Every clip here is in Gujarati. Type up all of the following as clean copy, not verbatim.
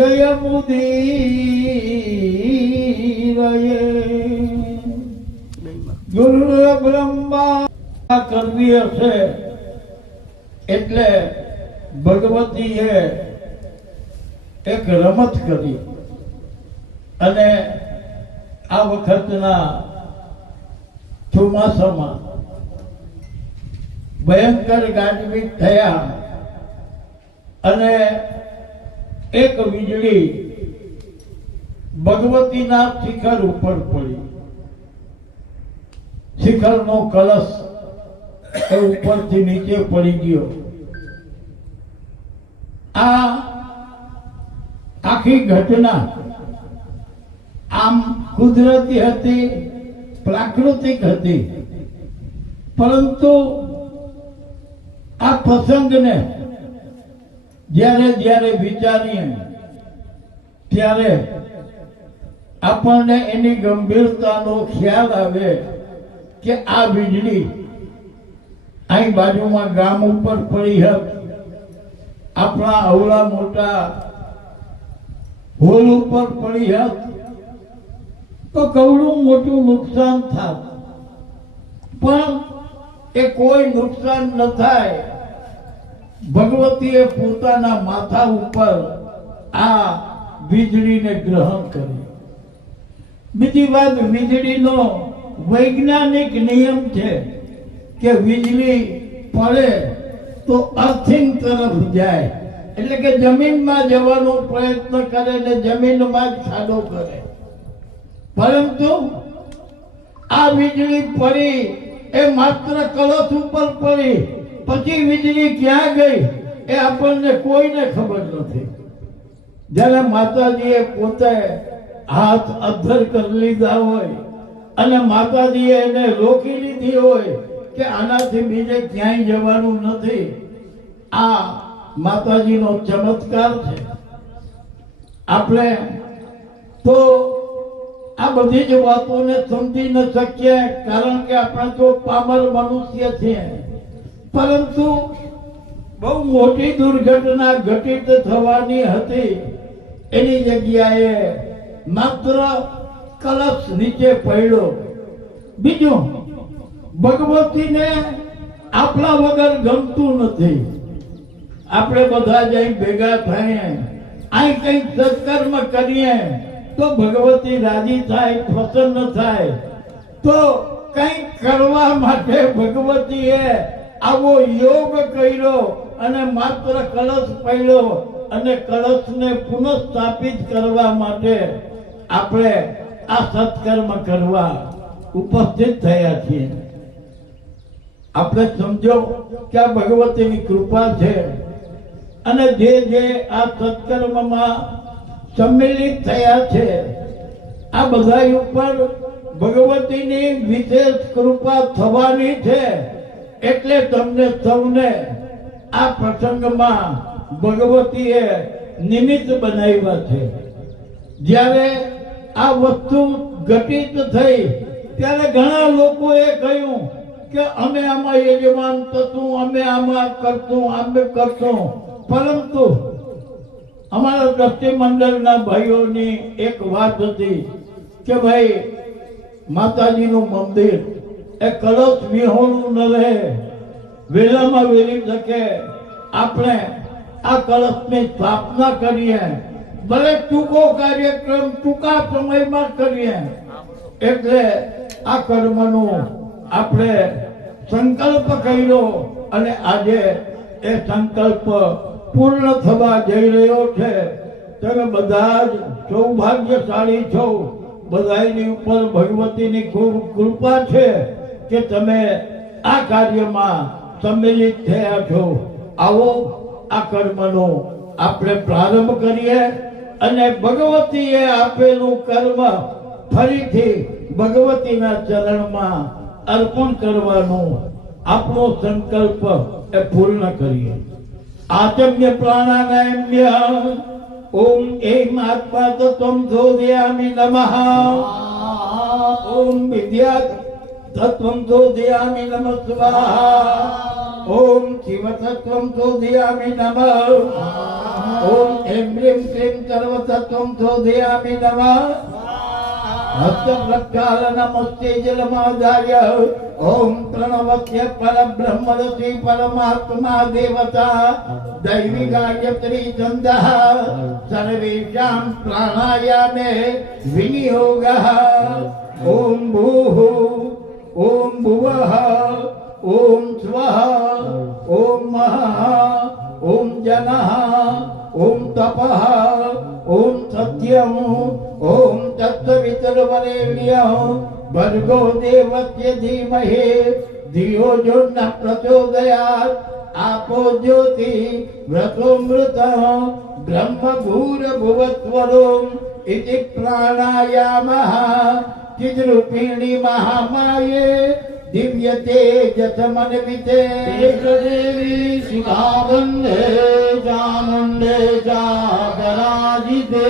જય મુદીરયે ગુરુ બ્રહ્મા કરવી હશે એટલે ભગવતીએ એક રમત કરી અને આ વખતના ચોમાસામાં ભયંકર ગાજવીજ થયા અને એક વીજળી ભગવતીના શિખર ઉપર પડી. શિખરનો કલશ એ ઉપરથી નીચે પડી ગયો. આ આખી ઘટના આમ કુદરતી હતી, પ્રાકૃતિક હતી, પરંતુ આ પ્રસંગને જ્યારે જ્યારે વિચારીએ ત્યારે આપણને એની ગંભીરતાનો ખ્યાલ આવે કે આ વીજળી અહીં બાજુમાં ગામ ઉપર પડી હતી, આપણા અવળા મોટા હોલ ઉપર પડી હતી તો કવડું મોટું નુકસાન થાત, પણ એ કોઈ નુકસાન ન થાય. ભગવતીએ પોતાના માથા ઉપર આ વીજળીને ગ્રહણ કરી. બીજી વાત, વીજળીનો વૈજ્ઞાનિક નિયમ છે કે વીજળી પડે તો અર્થિંગ તરફ જાય, એટલે કે જમીનમાં જવાનો પ્રયત્ન કરે ને જમીનમાં જ ખાડો કરે. પરંતુ આ વીજળી પડી એ માત્ર કળશ ઉપર પડી, પછી વીજળી ક્યાં ગઈ એ આપણને કોઈને ખબર નથી. જ્યારે માતાજીએ પોતે હાથ અધ્ધર કરી લીધા હોય અને માતાજીએ એને રોકી લીધી હોય કે આનાથી બીજે ક્યાંય જવાનું નથી, આ માતાજીનો ચમત્કાર છે. આપણે તો આ બધી જ વાતોને સમજી ન શકીએ, કારણ કે આપણે તો પામર મનુષ્ય છીએ. પરંતુ બહુ મોટી દુર્ઘટના ઘટિત થવાની હતી, એની જગ્યાએ માત્ર કલશ નીચે પડ્યો. બીજું, ભગવતીને આપણા વગર ગમતું નથી. આપણે બધા જઈ ભેગા થઈએ, અહીં કંઈક સત્કર્મ કરીએ તો ભગવતી રાજી થાય, પ્રસન્ન થાય. તો કંઈક કરવા માટે ભગવતીએ આવો યોગ કર્યો અને માત્ર કળશ પડ્યો અને કળશને પુનઃસ્થાપિત કરવા માટે આપણે આ સત્કર્મ કરવા ઉપસ્થિત થયા છીએ. આપણે સમજો કે આ ભગવતીની કૃપા છે અને જે જે આ સત્કર્મમાં સંમિલિત થયા છે આ બધા ઉપર ભગવતીની વિશેષ કૃપા થવાની છે. એટલે તમને સૌને આ પ્રસંગમાં ભગવતીએ નિમિત્ત બનાવ્યા છે. જ્યારે આ વસ્તુ ઘટિત થઈ ત્યારે ઘણા લોકોએ કહ્યું કે અમે આમાં યજમાન થતું, અમે આમાં કરતું, અમે કરતું. પરંતુ અમારા ટ્રસ્ટી મંડળના ભાઈઓની એક વાત હતી કે ભાઈ, માતાજીનું મંદિર એ કળશ વિહોણું ન રહે, વહેલામાં વહેલી તકે આપણે આ કળશની સ્થાપના કરીએ, ભલે ટૂંકો કાર્યક્રમ ટૂંકા સમયમાં કરીએ. એટલે આ કર્મનું આપણે સંકલ્પ કર્યો અને આજે એ સંકલ્પ પૂર્ણ થવા જઈ રહ્યો છે. તમે બધા જ સૌભાગ્યશાળી છો. બધાની ઉપર ભગવતીની ખૂબ કૃપા છે કે તમે આ કાર્યમાં સંમિલિત થયા છો. આવો આ કર્મનો આપણે પ્રારંભ કરીએ અને ભગવતીએ આપેલું કર્મ ફરીથી ભગવતીના ચરણમાં અર્પણ કરવાનો આપણો સંકલ્પ એ પૂર્ણ કરીએ. આચમ્ય પ્રાણાયામ્ય ઓમ એમ આત્મા તત્વમ ધોદયામિ નમઃ. ઓમ વિદ્યા તત્વમ ધોદયામિ નમઃ સ્વાહા. ओम शिव तत्वं धोदयामि नमः। ओम ऐं ह्रीं क्लीं सर्वतत्त्वं शोधयामि नमः हस्तप्रक्षालनमस्ते जलमादाय ओम प्रणवस्य परब्रह्मणि परमात्मा देवता दैवी गायत्री छन्दः सर्वेषां प्राणायामे विनियोगः ओम भूः ओम भुवः ओम स्वः ओम महः ओम जनः ओम तपः ओम सत्यम् ओम तत्सवितुर्वरेण्यः भर्गो देवस्य धीमहि धियो यो न प्रचोदयात् आपो ज्योति व्रतोऽमृतः ब्रह्म भूर्भुवस्वरोम् इति प्राणायामः चिद्रूपिणी महामाये दिव्य तेजसमन्विते देवी शिखावन्दे चामुण्डे चापराजिते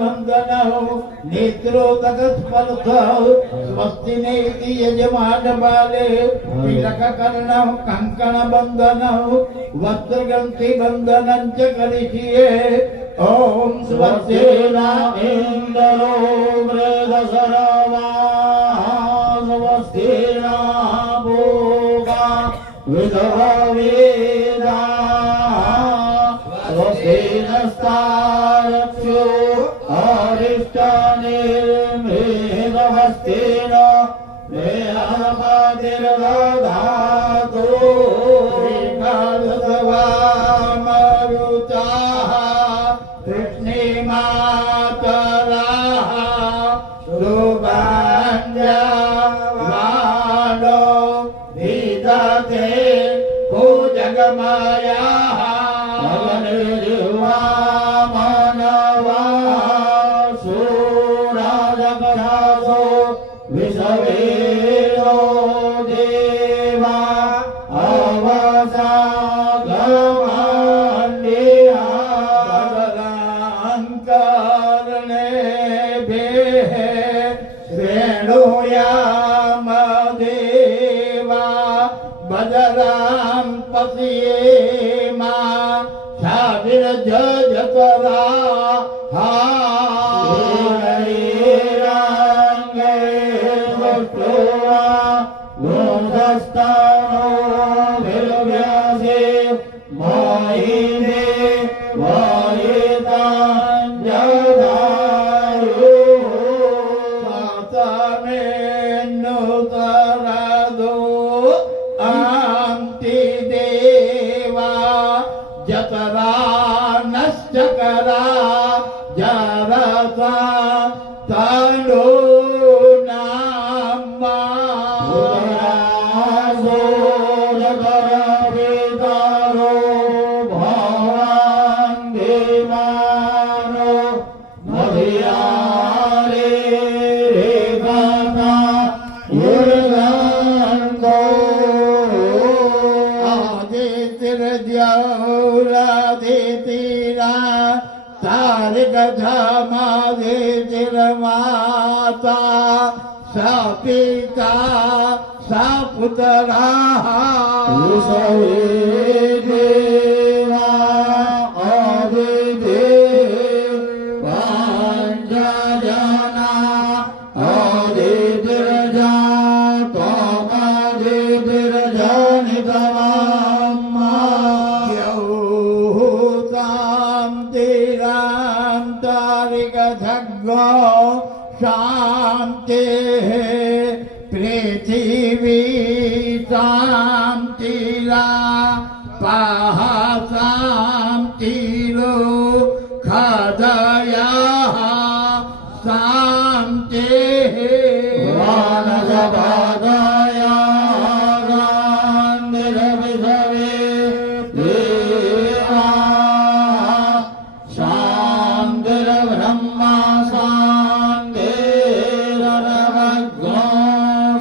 वन्दनौ नेत्रोदकस्पर्शौ स्वस्ति नेति यजमानबाले तिलककर्णौ कङ्कणबन्धनौ वस्त्रग्रन्थिबन्धनं च करिष्ये ॐ स्वस्तेन इन्द्रो वृधसरवा स्वस्तेन भोगा विधवेदा स्वस्तेनस्तारक्षो अरिष्टनिर्मेधहस्तेन मेहमतिर्दधातु श्रीकालसवामरुचाः कृष्णे मातराः सुभाञ्जवानो विदते भुजगमायाः मनवा सूराजगरासो विषवेदो देवा अवसागमान्यः बदलाङ्कर्णेभ्यः श्रेणुयाम देवा बदलां पश्येमा शादिर्जयतरा जतरा नश्चकरा जरसा तानो नामा सोरगरवेदारो भवाङ्गेमानो मधियारे रेगाना युर्गन्धो आदितिर्द्यौरादितिरा तारकधामादितिर्माता सा पिता सा पुत्राः देवा आदिदेवाञ्जना आदितिर्जा त्वमादितिर्जनितमाम्मा यौतां तिरां तारिकधग्गो शान्तिः पृथिवी शान्तिरा पाः शान्तिरो खदयाः शान्तिः वानसपादया गान्धिरविषवे देवा शान्तिर्ब्रह्मा शान्तिरनवग्नो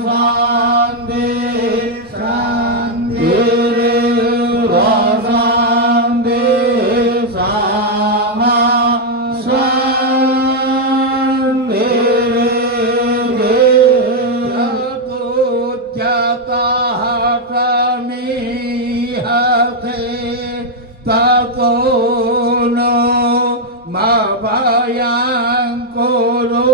शान्तिः शान्तिर्वासा ભયાંકોરો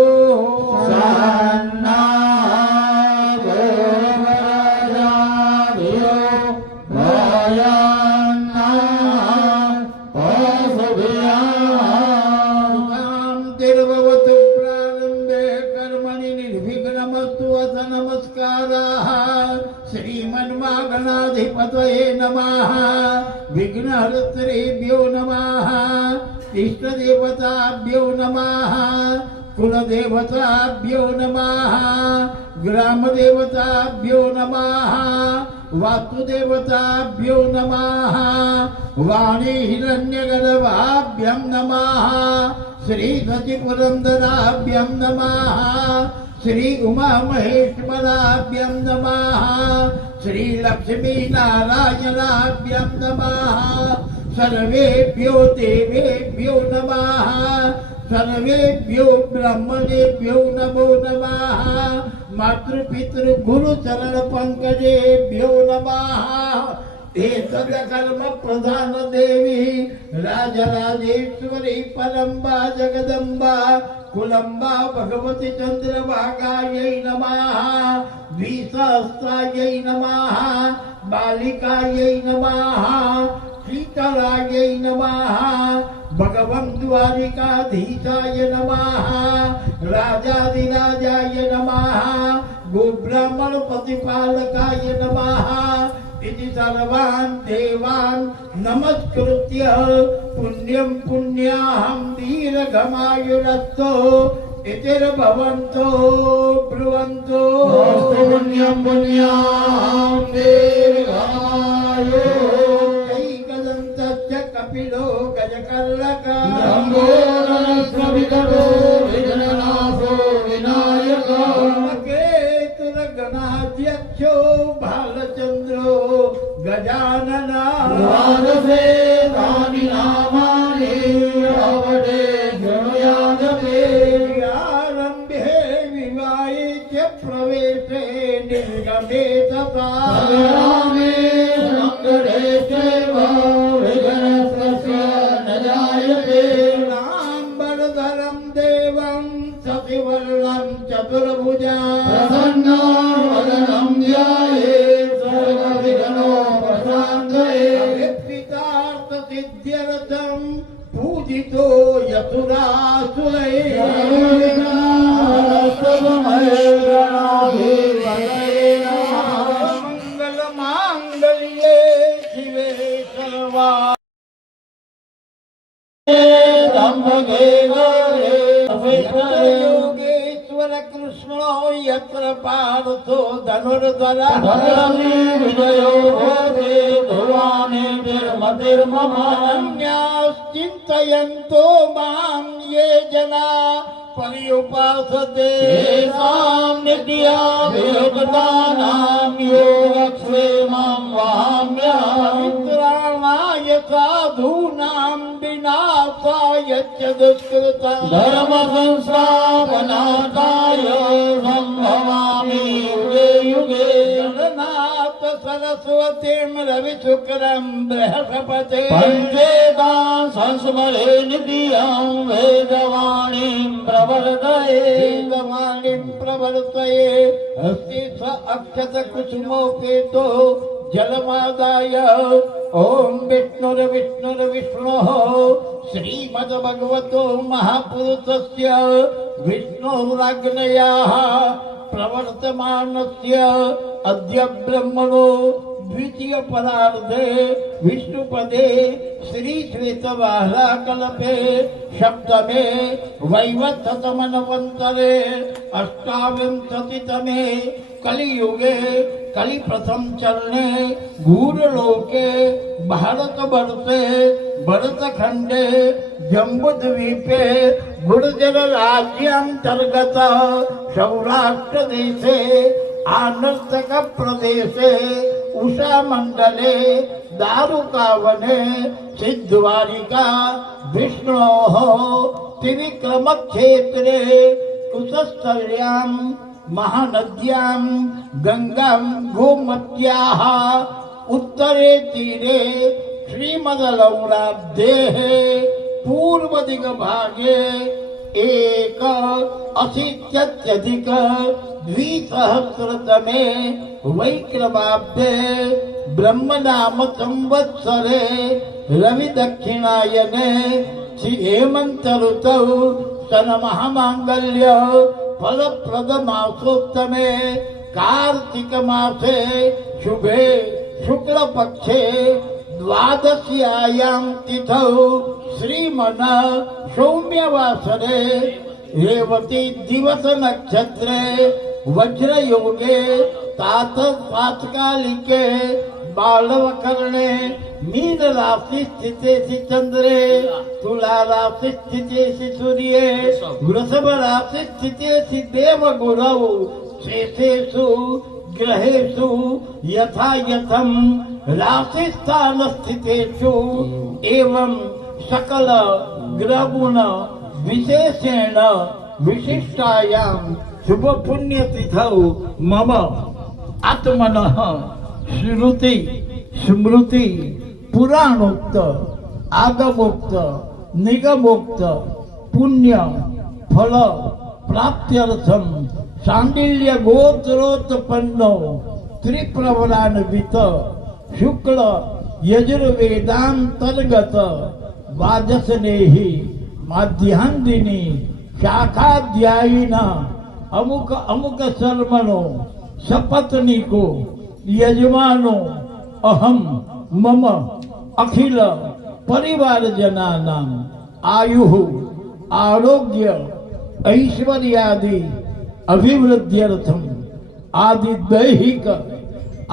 श्रीमन्मागणाधिपतये नमः विघ्नहर्त्रेभ्यो नमः इष्टदेवताभ्यो नमः कुलदेवताभ्यो नमः ग्रामदेवताभ्यो नमः वास्तुदेवताभ्यो नमः वाणी हिरण्यगर्भाभ्यं नमः श्री सचिपुरन्दराभ्यं नमः श्री उमा महेश्वराभ्यं नमः श्री लक्ष्मी नारायणाभ्यं नमः सर्वेभ्यो देवेभ्यो नमः सर्वेभ्यो ब्रह्मणेभ्यो नमो नमः मातृपितृ गुरु चरण पंकजेभ्यो नमः कर्म प्रधान देवी राजराजेश्वरी परम्बा जगदम्बा कुलम्बा भगवती चंद्रभागायै नमः द्विसहस्रायै नमः बालिकायै नमः शीतलायै नमः भगवन् द्वारिकाधीशाय नमः राजाधिराजाय नमः गोब्राह्मण प्रतिपालकाय नमः इति सर्वान् देवान् नमस्कृत्य पुण्यं पुण्याहं दीर्घमायुरस्तो इतिर्भवन्तो ब्रुवन्तो पुण्यं पुण्याहं दीर्घमायुः कैकदन्तस्य कपिलो गजकर्णकः लम्बोदरस्य विकटो विघ्ननाशो विनायकः केतुर्गणाध्यक्षो बालचन्द्रो गजानना द्वादशे तानि नामानि अवधे शृणुयादपि आरम्भे विवाहे च प्रवेशे निर्गमे तथा संग्रामे सङ्कटे चैव विघ्नस्य न जायते नाम्बरधरं देवं सतिवर्णं चतुर्भुजा प्रसन्नो वदनं ध्यायेत् सर्वविघ्नोपशान्तये पितार्थसिद्ध्यर्थं पूजितो यतुरासुरैः मंगलमांगल्ये शिवे सर्वा योगेश्वर कृष्णो यत्र पार्थो धनुर्धरा विजयो भवते अन्याश्चिन्तयन्तो मां ये जना पर्युपासते तेषां नित्याभियुक्तानां योगक्षेमं वहाम्यहम् मित्राणाय साधूनां विनाशाय च दुष्कृतां धर्मसंस्थापनार्थाय सम्भवामि युगे युगे जगन्नाथ सरस्वतीं रविशुक्रं बृहस्पते पञ्चेतां संस्मरे नित्यं वेदवाणीं प्रवर्तये वेदवाणीं प्रवर्तये अस्ति स अक्षत कुसुमोपेतो जलमादाय ओम विष्णुर्विष्णुर्विष्णुः श्रीमद्भगवतो महापुरुषस्य विष्णुराज्ञयाः प्रवर्तमानस्य अद्य ब्रह्मणो द्वितीय परार्धे विष्णुपदे श्री श्वेतवाहराकल्पे सप्तमे वैवत्सतमन्वन्तरे अष्टाविंशतितमे कलियुगे कलि प्रथम चरणे गूढ़लोके भारतवर्षे भरतखंडे जम्बूद्वीपे गुर्जर राज्यांतर्गत सौराष्ट्र देशे आनर्तक प्रदेशे उषा मंडले दारुकावने सिद्धवारिका विष्णोः त्रिविक्रम क्षेत्रे कुशस्थल्यां महानद्यां गंगां गोमत्याः उत्तरे तीरे श्रीमदलौराब्धेः પૂર્વ દિગ ભાગે એક અશીત્યધિક દ્વિસહસ્રતમે વૈક્રમાબ્દે બ્રહ્મનામ સંવત્સરે રવિ દક્ષિણાયને શ્રી હેમંત ઋતૌ સન મહામાંગલ્ય ફલપ્રદ માસોત્તમે કાર્તિક માસે શુભે શુક્લ પક્ષે દ્વાદશ્યાયામ તિથૌ શ્રીમન સૌમ્યવાસરે રેવતી દિવસ નક્ષત્રે વજ્રયોગે તાત તાત્કાલિકે બાળવકર્ણે મીન રાશિ સ્થિતેસી ચંદ્રે તુલા રાશિ સ્થિતેસી સૂર્યે વૃષભ રાશિ સ્થિતેસી દેવગુરૌ શેષેષુ ગ્रहेषु यथा यथम राशि स्थान स्थितेषु एवं सकल ग्रह गुण विशेषेण विशिष्टायां शुभ पुण्य तिथौ मम आत्मनः श्रुति स्मृति पुराणोक्त आगमोक्त निगमोक्त पुण्य फल प्राप्त्यर्थम सांडिल्य गोत्रोत्पन्नो त्रिप्रवरान्वित शुक्ल यजुर्वेदांतर्गत द्वादशनेहि माध्यान्दिनी शाखाध्यायिना अमुक अमुक शर्मणो सपत्नीको यजमानो अहम मम अखिल परिवारजनानां आयुः आरोग्य ऐश्वर्यादि अभिवृद्ध्यर्थम आदि दैहिक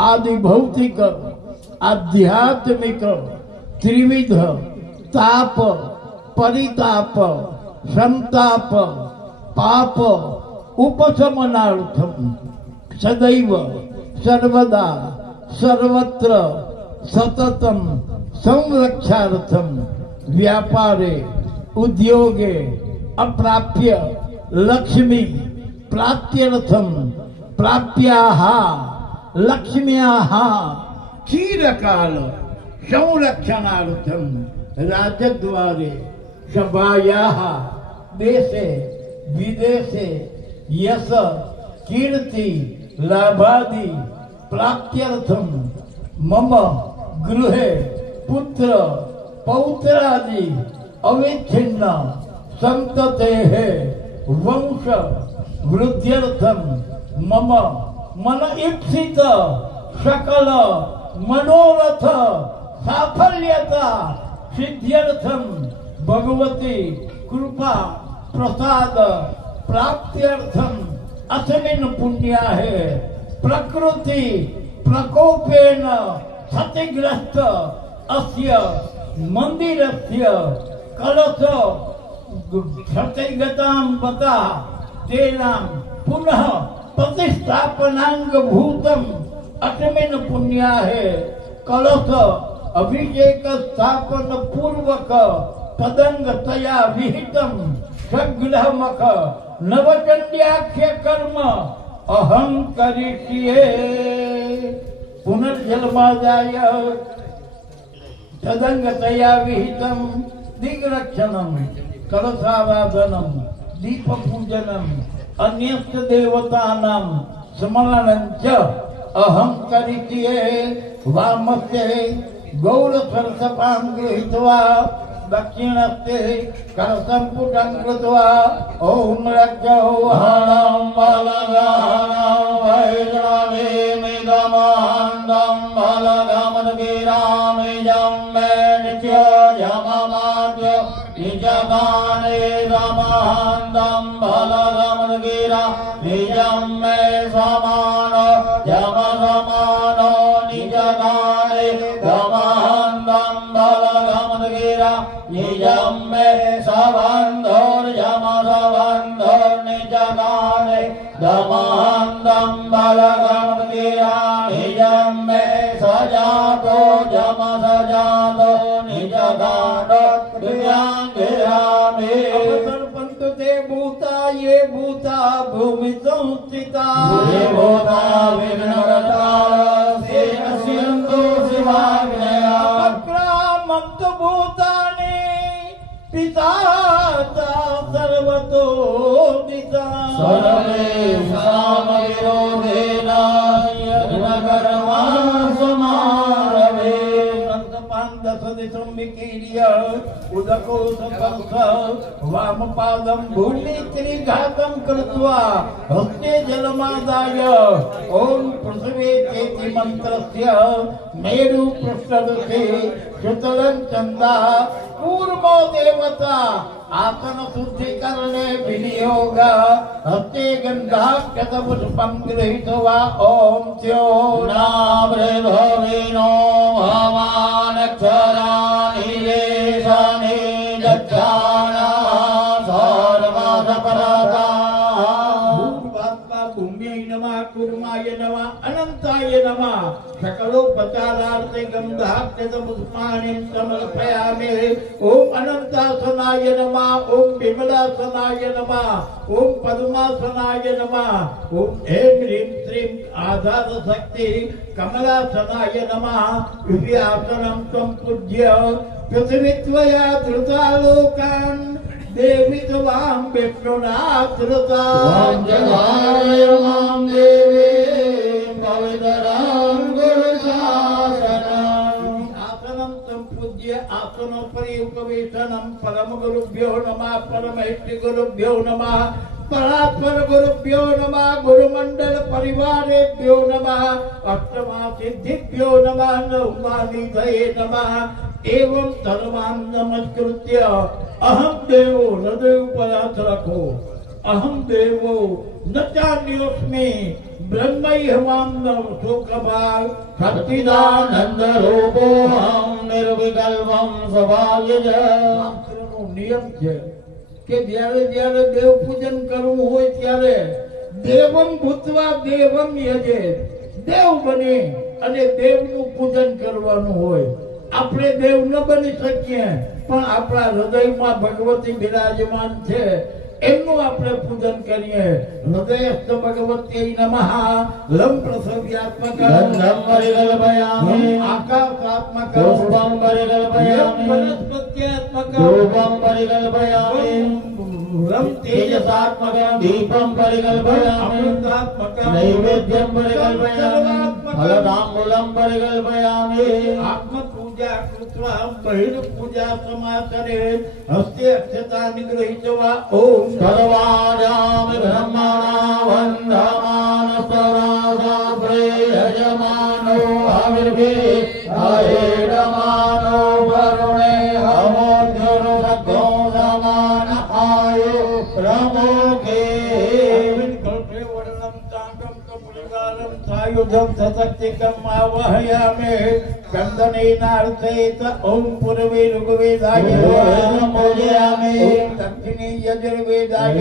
आदि भौतिक आध्यात्मिक त्रिविध ताप परिताप संताप पाप उपशमनार्थम सदैव सर्वदा सर्वत्र सततम संरक्षार्थम व्यापारे उद्योगे अप्राप्य लक्ष्मी प्राप्त्यर्थम प्राप्याः लक्ष्म्याः क्षीरकाल संरक्षणार्थम राजद्वारे सभायाः देशे विदेशे यश कीर्ति लाभादि प्राप्त्यर्थम मम गृहे पुत्र पौत्रादि अविच्छिन्न संततेः वंश वृद्ध्यर्थम मम मन ईप्सित सकल मनोरथ साफल्यता सिद्ध्यर्थम भगवती कृपा प्रसाद प्राप्त्यर्थम अस्मिन् पुण्याहे प्रकृति प्रकोपेन क्षतिग्रस्त अस्य मंदिरस्य कलश क्षतिगतां पता तेनां पुनः प्रतिष्ठापनांग भूतम अस्मिन् पुण्याहे कलश अभिषेक स्थापन पूर्वक तदंगतया विहितम सग्रहमख नवचंद्याख्य कर्म अहं करिष्ये पुनर्जन्मादाय तदंगतया विहितम दिग्रक्षणम कलशावादनम दीपपूजनम अन्यस्त देवतानां स्मरणं च अहं करिष्ये वामस्ते गौरसरसपां गृहीत्वा दक्षिणस्ते करसम्पुटं कृत्वा ॐ रज्जौहणं बलगहनं वैष्णवीमिदमहन्तं बलगमद्गिरामिजं मे नित्यजममाद्य निजगाने रमहन्तं बलगमद्गिरा निजं मे समानो जमसमानो निजगाने रमहन्तं बलगमद्गिरा निजं मे सबन्धोर्जमसबन्धोर्निजगाने दमहन्तं बलगमद्गिरा निजं मे सजातो जमसजातो निजगानो दिव्यांगिरामे अपसर्पन्तु ते भूता ये भूता भूमि संस्थिता ये भूता विघ्नहर्ता ते नश्यन्तु शिवाग्नया अपक्रामन्तु भूतानि पिताचा सर्वतो दिसा सर्वेषां विरोधेन यज्ञकर्मा समारभे दशदिशं विकीर्य उदको सपंस वामपादं भूमित्रिघातं कृत्वा हस्ते जलमादाय ॐ पृथिवे चेति मन्त्रस्य मेरु पृष्ठदशे शुतलं चन्दा कूर्मो देवता आसन शुद्धिकरणे विनियोग हस्ते गन्धाक्षतपुष्पं गृहीत्वा ॐ नामृभविनो भवानक्षराणि येषानि दक्षाणा सर्वसपरता भूम्यै नमः कुर्माय नमः अनन्ताय नमः सकलोपचारार्थे गन्धाक्षतपुष्पाणिं समर्पयामि ॐ अनन्तासनाय नमः ॐ विमलासनाय नमः ॐ पद्मासनाय नमः ॐ ऐं ह्रीं श्रीं आधारशक्ति कमलासनाय नमः विद्यासनं त्वं पूज्य पृथिवीत्वया धृतालोकान् देवी त्वां विष्णुना धृता जगाय मां देवी पवित्रं गुरुशासनम् आसनं सम्पूज्य आसनोपरि उपवेशनं परमगुरुभ्यो नमः परमेष्टिगुरुभ्यो नमः परात्पर गुरुभ्यो नमः गुरुमंडल परिवारेभ्यो नमः अष्टमा सिद्धिभ्यो नमः नवमा निधये नमः एवं सर्वान् नमस्कृत्य अहं देवो न देव पदार्थ रखो अहं देवो न चान्योस्मि ब्रह्मैहमां सुखभाग सच्चिदानंद रूपोऽहं निर्विकल्पं स्वभावजम् નિયમ છે કે જ્યારે જ્યારે દેવ પૂજન કરવું હોય ત્યારે દેવમ ભૂતવા દેવમ યજે દેવ બને અને દેવનું પૂજન કરવાનું હોય આપણે દેવ ન બની શકીએ પણ આપણા હૃદયમાં ભગવતી બિરાજમાન છે એમનું આપણે પૂજન કરીએ હૃદયસ્થ ભગવત્यै નમઃ લમ પ્રસવ્યાત્મકં ગંધં પરિકલ્પયામિ આકાશાત્મકં પુષ્પં પરિકલ્પયામિ વનસ્પત્યાત્મકં ધૂપં પરિકલ્પયામિ રમ तेजसात्मकं दीपं परिकल्पयामि अमृतात्मकं नैवेद्यं परिकल्पयामि फलताम्बूलं परिकल्पयामि आत्मपूजा कृत्वा बहिर्पूजा समाचरे हस्ते अक्षतानि गृहीत्वा ॐ सर्वाजामि ब्रह्मणा वन्दमानस्तरासा प्रेयजमानो हविर्भि अहेडमानो वरुणे हवोद्युर्सद्गो समानहायो प्रमुखे सायुधं सशक्तिकम् आवाहयामि चन्दनेनार्चयित ॐ पूर्वे ऋग्वेदाय पूजयामि ॐ दक्षिणे यजुर्वेदाय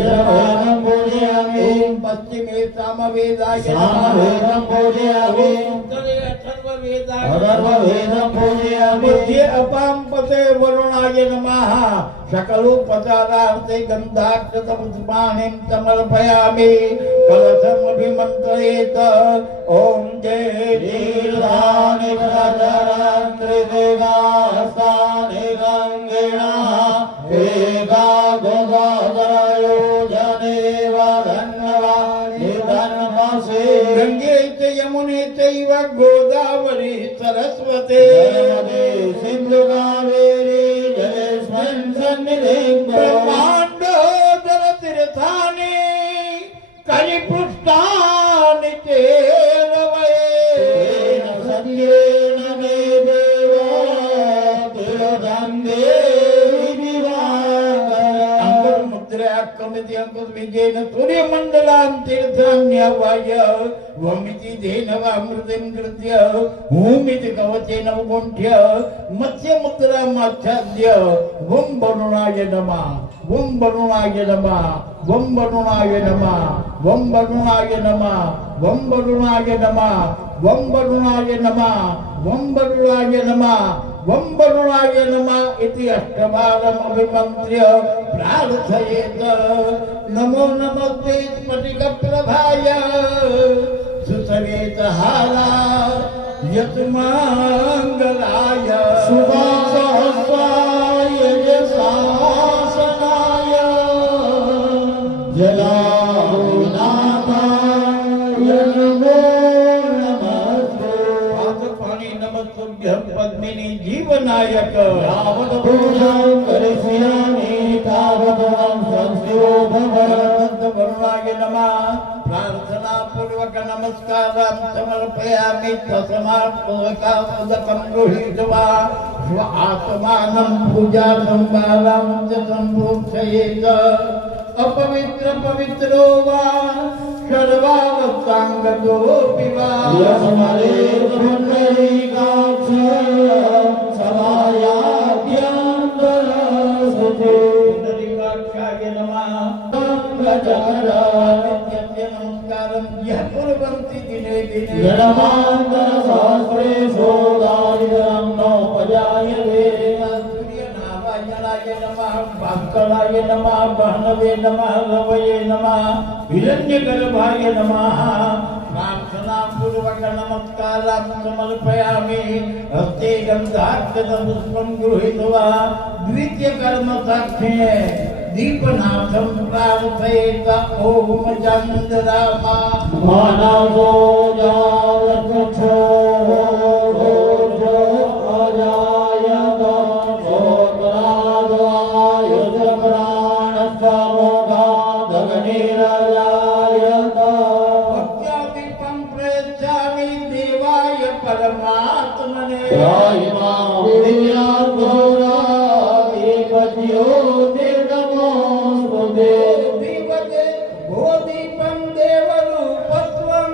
पूजयामि ॐ पश्चिमे सामवेदाय सामवेदं पूजयामि उत्तरे अथर्ववेदाय अथर्ववेदं पूजयामि मध्ये अपां पते वरुणाय नमः सकलोपचारार्थे गन्धाक्षतपुष्पाणिं समर्पयामि कलशमभिमन्त्रयेत ॐ जय दीर्घानि प्रचरन्त्रिदिगास्तानि गङ्गिणः एका गोदाधरयोजनेव धन्यवादि धन्मसि गंगे च यमुने चैव गोदावरी सरस्वती नर्मदे सिन्धु कावेरी जलेऽस्मिन् सन्निधिं कुरु ब्रह्माण्ड जलतीर्थानि कलिपृष्ठानि चेलवये तेन सत्येन मे देवो तीर्थं देहि दिवाकरम् अंकुरमुद्रा कमिति अंकुरविजयेन सूर्यमण्डलां तीर्थान्यवाय वमिति धेनवामृतिं कृत्य भूमिति कवचेन गुण्ठ्य मत्स्यमुद्रामाच्छाद्य वं वरुणाय नमः वं वरुणाय नमः वं वरुणाय नमः वं वरुणाय नमः वं वरुणाय नमः वं वरुणाय नमः वं वरुणाय नमः वं वरुणाय नमः इति अष्टवारम् अभिमन्त्र्य प्रार्थयेत नमो नमस्ते स्फटिकप्रभाय सुसवेतहारा यतुमङ्गलाय सुभासहस्राय यशसा વાસનાય જલાનાથાય નમો નમસ્તે પાણી નમસ્તુભ્યં પદ્મિની જીવનાયક યાવત પૂજાં કરિષ્યામિ તાવત સંસ્યો ભવ વરુણાય નમઃ પ્રાર્થના પૂર્વક નમસ્કારં સમર્પયામિ તસ્માત્ ઉદકં ગૃહીત્વા સ્વ આત્માनं પૂજા સંભારં ચ સંપૃક્ષયેત અપવિત્ર પવિત્રો વા સર્વાવસ્થાંગતોऽપि વા યસ્મરે પુંડરીકાક્ષ સવાયાદ્યંતરસ્તુતે પુંડરીકાક્ષાય નમઃ ગજકરાદિત્ય નમસ્કારં યઃ કુર્વન્તિ દિને દિને જનમાંતર સહસ્રે સોદારિદ્રં નોપજાયતે સૂર્યનારાયણાય નમઃ ભાસ્કરાય નમઃ ભાનવે નમઃ રવયે નમઃ હિરણ્યગર્ભાય નમઃ પ્રાર્થના પૂર્વક નમસ્કારં સમર્પયામિ હસ્તે ગંધાક્ષતપુષ્પં ગૃહીત્વા દ્વિતીય કર્મ સાક્ષિણે દીપનાથં પ્રાર્થયેત ઓમ ચંદ્રમા માનવો જાતક્ષો રોજો અજાયત સોત્રાદવાયુજ પ્રાણસ્વમોઘાદગ્નિરજાયત ભક્ત્યાદીપં પ્રેષ્યામિ દેવાય પરમાત્મને ત્રાહિમા વિદ્યાર્થોરાધિપત્યોતિર્નમોસ્તુતે દીવદે ભોદીપં દેવરૂપત્વં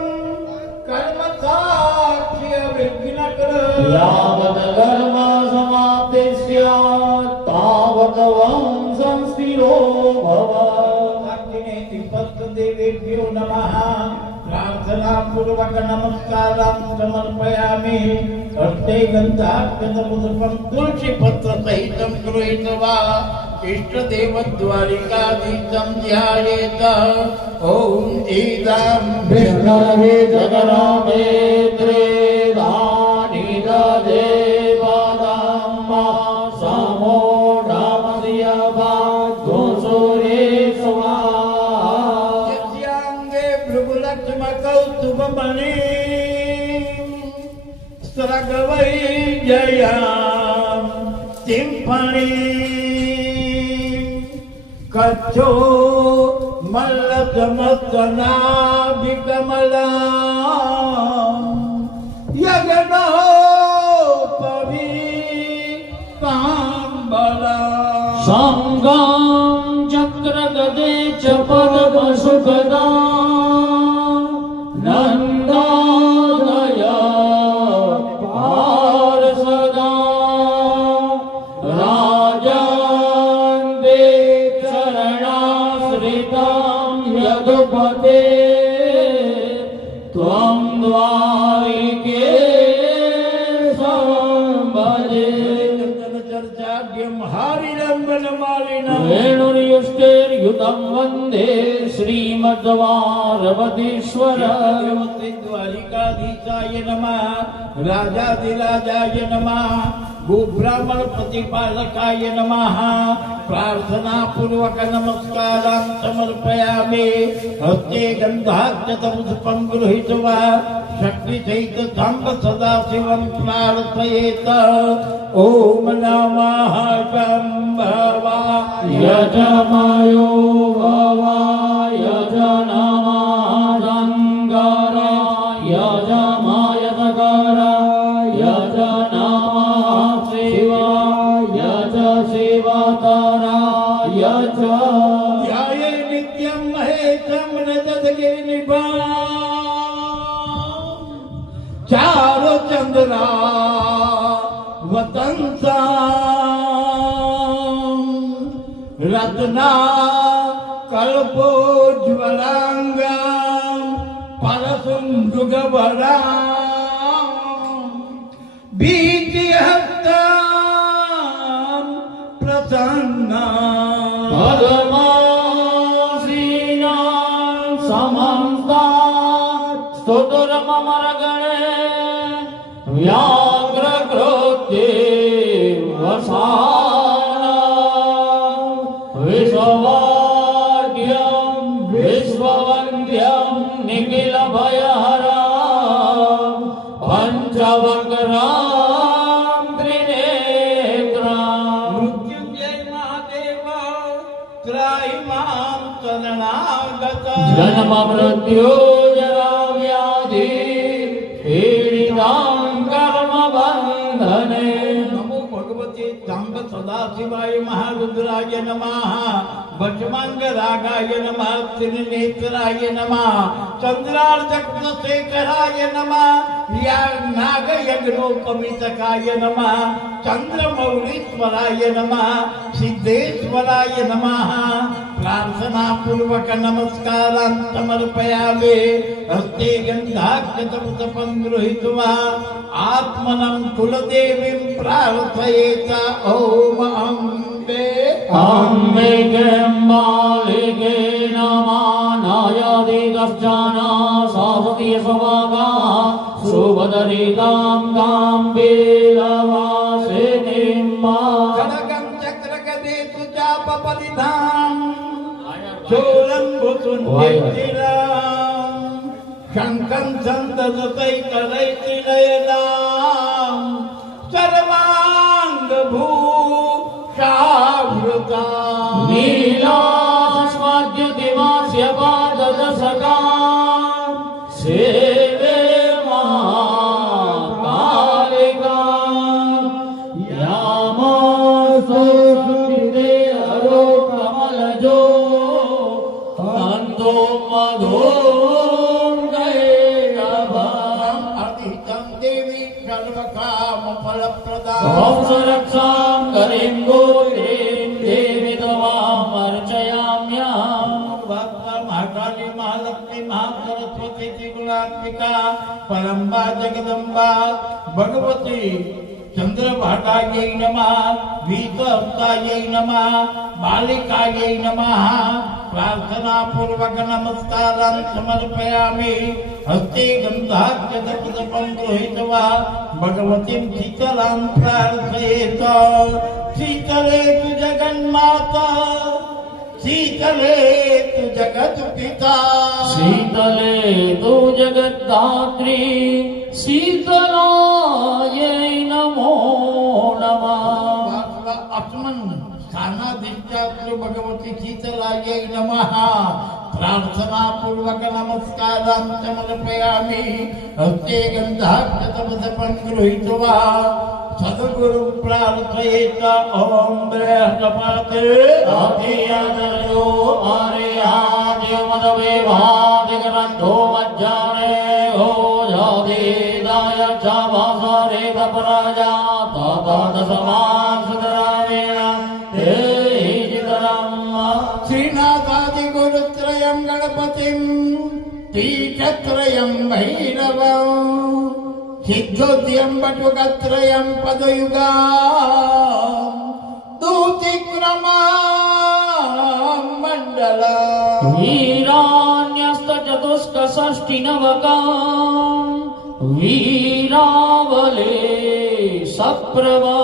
કર્મ સાક્ષ્ય વિઘ્નકર યાવત કર્મ સમાપ્તિ સ્યાત્ તાવત વંશં સ્થિરો ભવ સાક્ષિણે દીપસ્ત દેવેભ્યો નમઃ પ્રાર્થના પૂર્વક નમસ્કારં સમર્પયામિ હસ્તે ગંધાક્ષતપુષ્પં તુલસીપત્ર સહિतं ગૃહીત્વા ઇષ્ટદેવ દ્વારિકાધીશં ધ્યાયેત ઓમ ઈદં વિષ્ણવે જગન્નાથે દાનિદેવદામ્મા સમો રામસ્ય ભાગો સૂરે સ્વાહા યસ્યાંગે ભૃગુલક્ષ્મ કૌસ્તુભમણિ સ્રગવૈ જયામ ટિમ્પણી કચ્છો મલ્લધમસ્તનાભિકમલા યજ્ઞો પવિતાંબલા સંગમ ચક્ર ગદે ચ પદ્મ સુખદા નંદાદય પાર્ષદા રાજન દે શરણાશ્રિતં યદુપતે ત્વં દ્વારિકે સંભજે ચર્ચાભ્યમ હારિરંગનમાલિના વેણુર્યુષ્ટેર્યુતં વંદે શ્રીમદ્વારવતીશ્વર દ્વારિકાધીશાય નમઃ રાજાધિરાજાય નમઃ ગોબ્રાહ્મણ પ્રતિપાલકાય નમઃ પ્રાર્થના પૂર્વક નમસ્કારં સમર્પયામિ હસ્તે ગંધાક્ષતપુષ્પં ગૃહીત્વા શક્તિ સહિત ધમ્મ સદાશિવં પ્રાર્થયેત ઓમ નમઃ શંભવાય યજમાયો ભવાય યજનમાદંગરા યજમાય સકરા યજનમા શિવાય યજ શિવતરા યજ ધ્યાયે નિત્યં મહેશં રજતગિરિનિભાં ચારો ચંદ્રા વતંસાં રત્ના કલ્પોજ્વલાંગાં પરસુંદુગવરાં બીજહસ્તાં પ્રસન્નાં પદ્માસીનાં સમંસ્તાत् સ્તુતિર્મમરગણે વ્યાઘ્ર કૃત્યે વસાના વિશ્વવાદ્યમ વિશ્વવંદ્યમ નિખિલ ભયહરામ પંચવક્રામ ત્રિનેત્રામ મૃત્યુંજય મહાદેવ ત્રાહિમામ શરણાગત જન્મ મૃત્યુ જરા વ્યાધિ પીડિતાં કર્મ બંધને નમો ભગવતે સાંબ સદાશિવાય મહારુદ્રાય નમઃ ભજમાંગ રાગાય નમઃ ત્રિનેત્રાય નમઃ ચંદ્રાર્ધકશેખરાય નમઃ નાગ યજ્ઞોપમિતકાય નમઃ ચંદ્રમૌલીશ્વરાય નમઃ સિદ્ધેશ્વરાય નમઃ પ્રાર્થના પૂર્વક નમસ્કારાન સમર્પયામે હસ્તે ગંધાક્ષતપુષ્પં ગૃહીત્વા આત્મनं કુલદેવીં પ્રાર્થયેત ઓમ અંબે અંબિકે માલિકે નમાનાયદિદશ્ચાના સાસતી સ્વભાગા સુભદરિતાં કાંબીલવાસિનીં મા ખડગં ચક્રગદેતુ ચાપપરિધામ ચોલં ભુસુંડિતિરામ શંખં છંદસતૈકરૈતિનયનામ સર્વાંગ ભૂષાવૃતા નીલાસ્વાદ્યુતિમાસ્ય પાદદશકાં સેવે મહાકાલિકાં યામોસ્તુતે હરો કમલજો અંતો મધુર ગૈરભાં અધિતં દેવી સર્વકામ ફલપ્રદા હંસરક્ષાં કરીં ગોત્રીં દેવી ત્વામ અર્ચયામ્યહં મહાકાલી મહાલક્ષ્મી મહાસરસ્વતી ત્રિગુણાત્મિકા પરંબા જગદંબા ભગવતી ચંદ્રભાટાयै નમઃ વીતહસ્તાयै નમઃ બાલિકાयै નમઃ પ્રાર્થના પૂર્વક નમસ્કારાન સમર્પયામિ હસ્તે ગંધાક્ષતપુષ્પં ગૃહીત્વા ભગવતીં શીતલાં પ્રાર્થયેત શીતલે તુ જગન્માતા શીતલે તુ જગત્પિતા શીતલે તુ જગદ્ધાત્રી શીતલાयै નમો નમઃ અસ્મન સ્થાનાધિષ્ઠાત્રે ભગવતી શીતલાयै નમઃ પ્રાર્થના પૂર્વક નમસ્કારાન સમર્પયામિ હસ્તે ગંધાક્ષતપુષ્પં ગૃહીત્વા સદગુરુ પ્રાર્થયેત ઓમ બૃહસ્પતે આદિયાદજો આર્યાદ્યમદવેવાદિગ્રંથો મજ્જાને ઓજાદિદાય ચ ભાસરે તપરાજા તતદસમાન સુતરામેણ તે ચિતરમ શ્રીનાથાદિ ગુરુત્રયં ગણપતિં પીઠત્રયં ભૈરવં સિદ્ધોદ્યં બટુકત્રયં પદયુગાં દૂતિક્રમાં મંડલम् वीरान्यस्तचतुष्कषष्टिनवकां वीरावले सप्रभा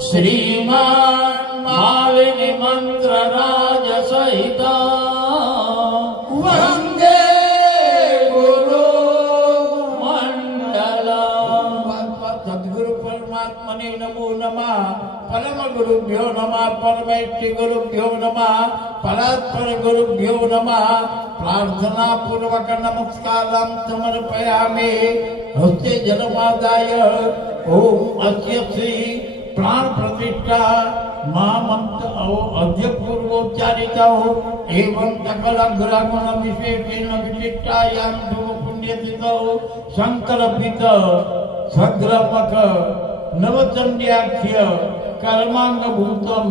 श्रीमान् मालिनी मन्त्रराजसहिता વંદે ગુરુ મંડલમ સદગુરુ પરમાત્મને નમો નમઃ પરમ ગુરુભ્યો નમઃ પરમેષ્ઠી ગુરુભ્યો નમઃ પરાત્પર ગુરુભ્યો નમઃ પ્રાર્થના પૂર્વક નમસ્કારાં સમર્પયામિ હસ્તે જલમાદાય ઓમ અસ્ય શ્રી પ્રાણ પ્રતિષ્ઠા મહામંત્ર અધ્ય પૂર્વોચ્ચારિતા એવં સકલ ગ્રહગુણ વિશેષેણ વિશિષ્ટાયામ શુભ પુણ્યતિથૌ શંકરપિત સગ્રમક નવચંડ્યાખ્ય કર્માંગભૂતમ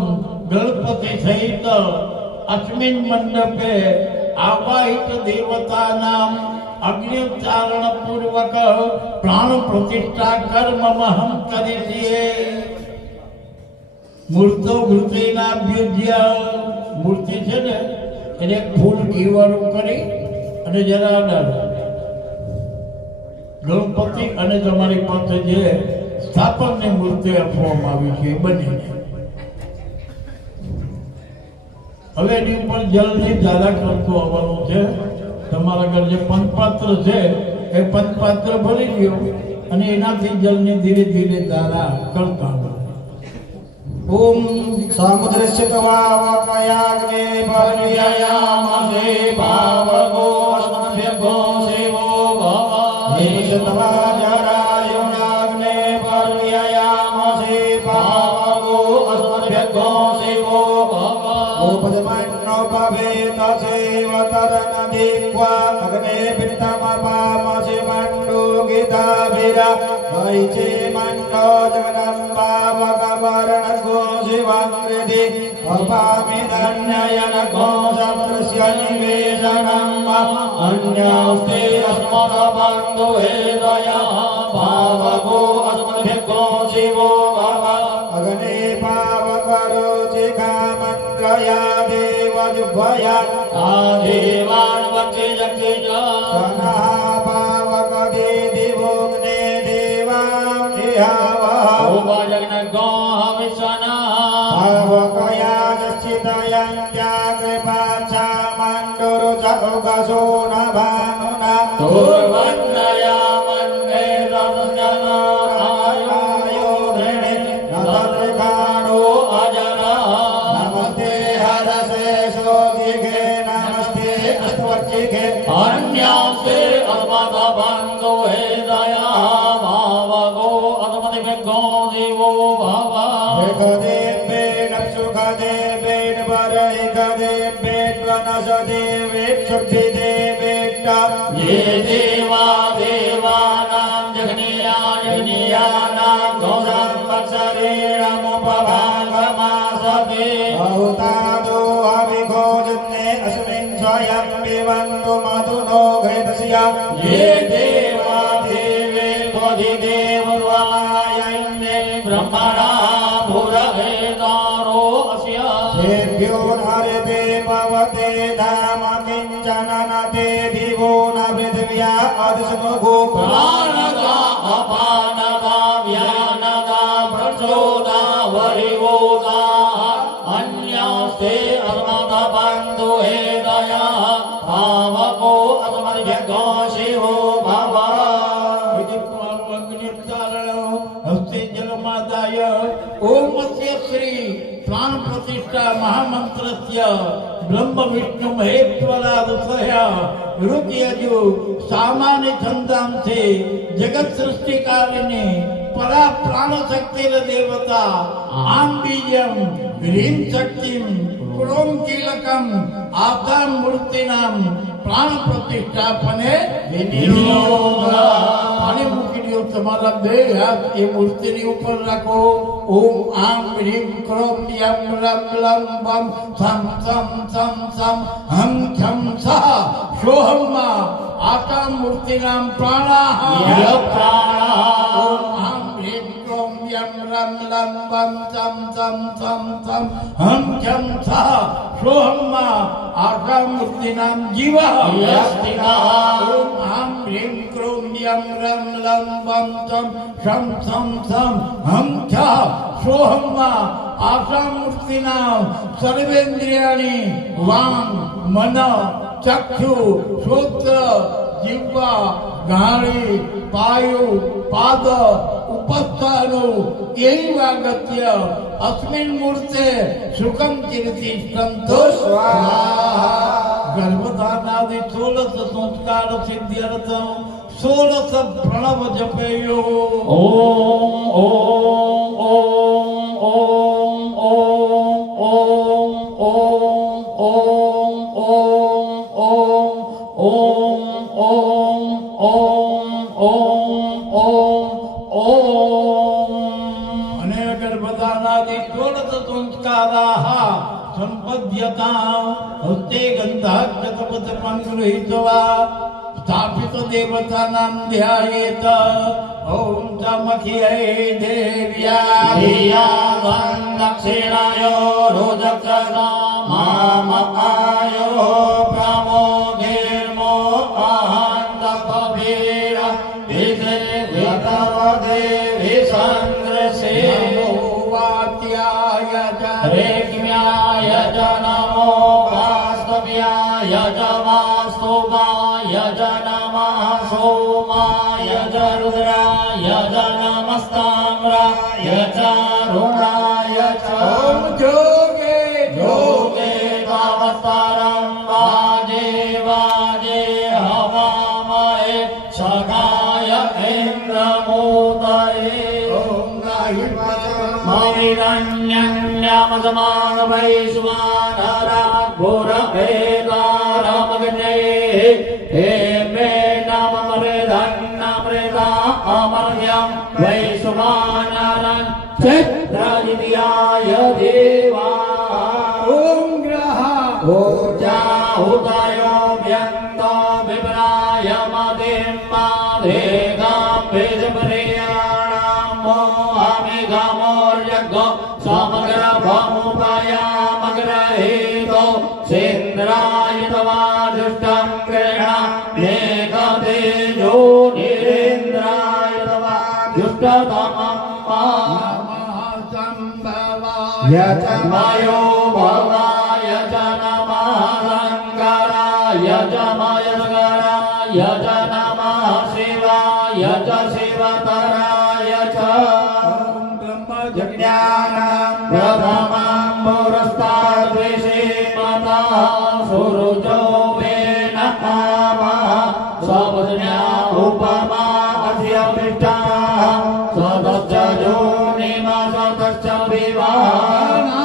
ગણપતિ સહિત અસ્મિન મંડપે આવાહિત દેવતાનામ અગ્નિોચ્ચારણ પૂર્વક પ્રાણ પ્રતિષ્ઠા કર્મમહં કરીએ. મૂર્તો મૂર્તિના ભ્યુજ્ય મૂર્તિ છે ને એને ફૂલ ઘીવાળું કરી અને જરા ગણપતિ અને તમારી પાસે જે સ્થાપનની મૂર્તિ આપવામાં આવી છે એ બની હવે એની ઉપર જલની ધારા કરતું આવવાનું છે. તમારા ઘર જે પંચપાત્ર છે એ પંચપાત્ર ભરી લ્યો અને એનાથી જલની ધીરે ધીરે ધારા કરતા આવવાનું. ઓમ समुद्रस्य तवावकयाग्ने पर्ययामहे पावको अस्मभ्यगो शिवो भव निशतवाजरायुणाग्ने पर्ययामहे पावको अस्मभ्यगो शिवो भव उपजमन्नो भवेतसेव तदनदीक्वा अग्ने पित्तमपामसि मण्डो गीताभिरा वैचे मण्डो जगदम्बावकवर्णगो शिवाङ्कृति अपामि धन्ययनको सप्तस्य निवेशनम् अन्यास्ते अस्मद्बन्धु हृदयः पावको अस्मभ्यगो शिवो भव अग्ने पावकरुचिकामन्त्रया देवजुह्वया देवान् वचे जक्षे च सनः पावकदे दिवोऽग्ने देवामिहावः उपजग्नगो हविष्यनः पावकयागश्चितयन्त्या कृपाचा मण्डुरुचौकसो न भानुना दुर्वन्दयामन्ये आयो गृणे नतत्रिकाणो अजरः नमस्ते हरसे शोगिगे नमस्ते अस्तवर्चिगे अन्यास्ते अस्मद्बन्धु हृदयः भावगो अस्मद्भ्यगो शिवो भव एकदेवेन सुखदेवेन परैकदेवेन वनसदेवेन शुद्धिदेवेन ये देवा देवानां जगनीयानां घोषात्मक्षरेणमुपभागमासते बहुतादो अभिघोजन्ने अस्मिन् स्वयं विवन्तु मधुनो घृतस्य ये देवा देवे त्वधिदेवमायन्ने ब्रह्मणा भूरभेदारो अस्य तेभ्यो हरिते पवते धाम किञ्चन न ते दिवो न पृथिव्या अदृशमुखो प्राणदा अपानदा व्यानदा प्रचोदा वरिवोदा अन्यास्ते अस्मद्बन्धु हृदयः पावको अस्मद्भ्यगो शिवो भव हस्ते जलमादाय ओमस्य श्री प्राण प्रतिष्ठा महामंत्रस्य ब्रह्म विष्णु महेश्वरादुसह ऋग्यजु सामान्य छंदां से जगत सृष्टि कालिनी परा प्राण शक्तिर देवता आम बीजम ह्रीं शक्तिं क्रोम कीलकम आधार मूर्तिनाम प्राण प्रतिष्ठापने विनियोग पानी મૂકી દો તમારા બે હાથ એ મૂર્તિની ઉપર રાખો. ઓમ આમ હ્રીમ ક્રોમ યમ રમ લમ વમ સમ સમ સમ સમ હમ છમ સહ સોહમ્મા આતા મૂર્તિનામ પ્રાણાહ ય પ્રાણઃ ઓમ આમ હ્રીમ ક્રોમ યમ રમ લમ વમ સમ સમ સમ સમ હમ છમ સહ સોહમ્મા આતા મૂર્તિનામ જીવઃ યસ્તિકઃ ઓમ આમ હ્રીમ ક્રોમ યમ રમ લમ વમ સમ સમ સમ સમ હમ છ સોહમ્મા આશા મૂર્તિનામ સર્વેન્દ્રિયાણી વાંગ મન ચક્ષુ શ્રોત્ર જીવા ગાળી પાયુ પાદ ઉપસ્થાનો એવાગત્ય અસ્મિન મૂર્તે સુખમ કીર્તિ સંતો સ્વાહા गर्भधानादि 16 संस्कार सिद्ध्यर्थम 16 प्रणव जपेयो ओम ओम ओम ओम ओम ओम ओम ओम ओम ओम ओम ओम ओम ओम अने गर्भधानादि 16 संस्काराः संपद्यतां हस्ते गन्धाक्षतपथमङ्गृहीत्वा स्थापित देवतानां ध्यायेत ॐ तमख्यै देव्या धिया दक्षिणायो रोजक्रमामकायो प्रमोदीर्मो अहन्तपवीर विदेव्यतवदेवि सङ्ग्रसे नमो वात्याय च रेक्म्याय च नमो वास्तव्याय च वास्तुवाय च नमः सोमाय च रुद्राय च नमस्ताम्राय च रुणाय च ઓમ જોગે योगे तावस्तरं वाजे वाजे हवामहे सखाय इन्द्रमूतये ઓમ નાહિ ममिरण्यन्यमसमानवैश्वानराघोरभेदारमग्ने हे मे नममृधन्नमृतामर्यं वैश्वानरं चित्रदिव्याय देवा ઓમ ગ્રહા ऊर्जाहुतयो व्यन्तो विप्राय मदिम्माधेगां विजप्रियाणां मोहमिघमोर्यज्ञो समग्रभमुपयामग्रहेतो सेन्द्राय तवादृष्टं गृह्णा मेघतेजो निरेन्द्राय तवादृष्टतमं સંભવાય યચ मयो भवाय च नमः शङ्कराय च मयस्कराय च नमः शिवाय च शिवतराय च જ્ઞાનમ प्रथमं पुरस्ताद्विषे मतः सुरुजो वेन आमः स्वपत्न्या उपमा अस्य पृष्ठा स्वतश्च योनिमा स्वतश्च विवाहा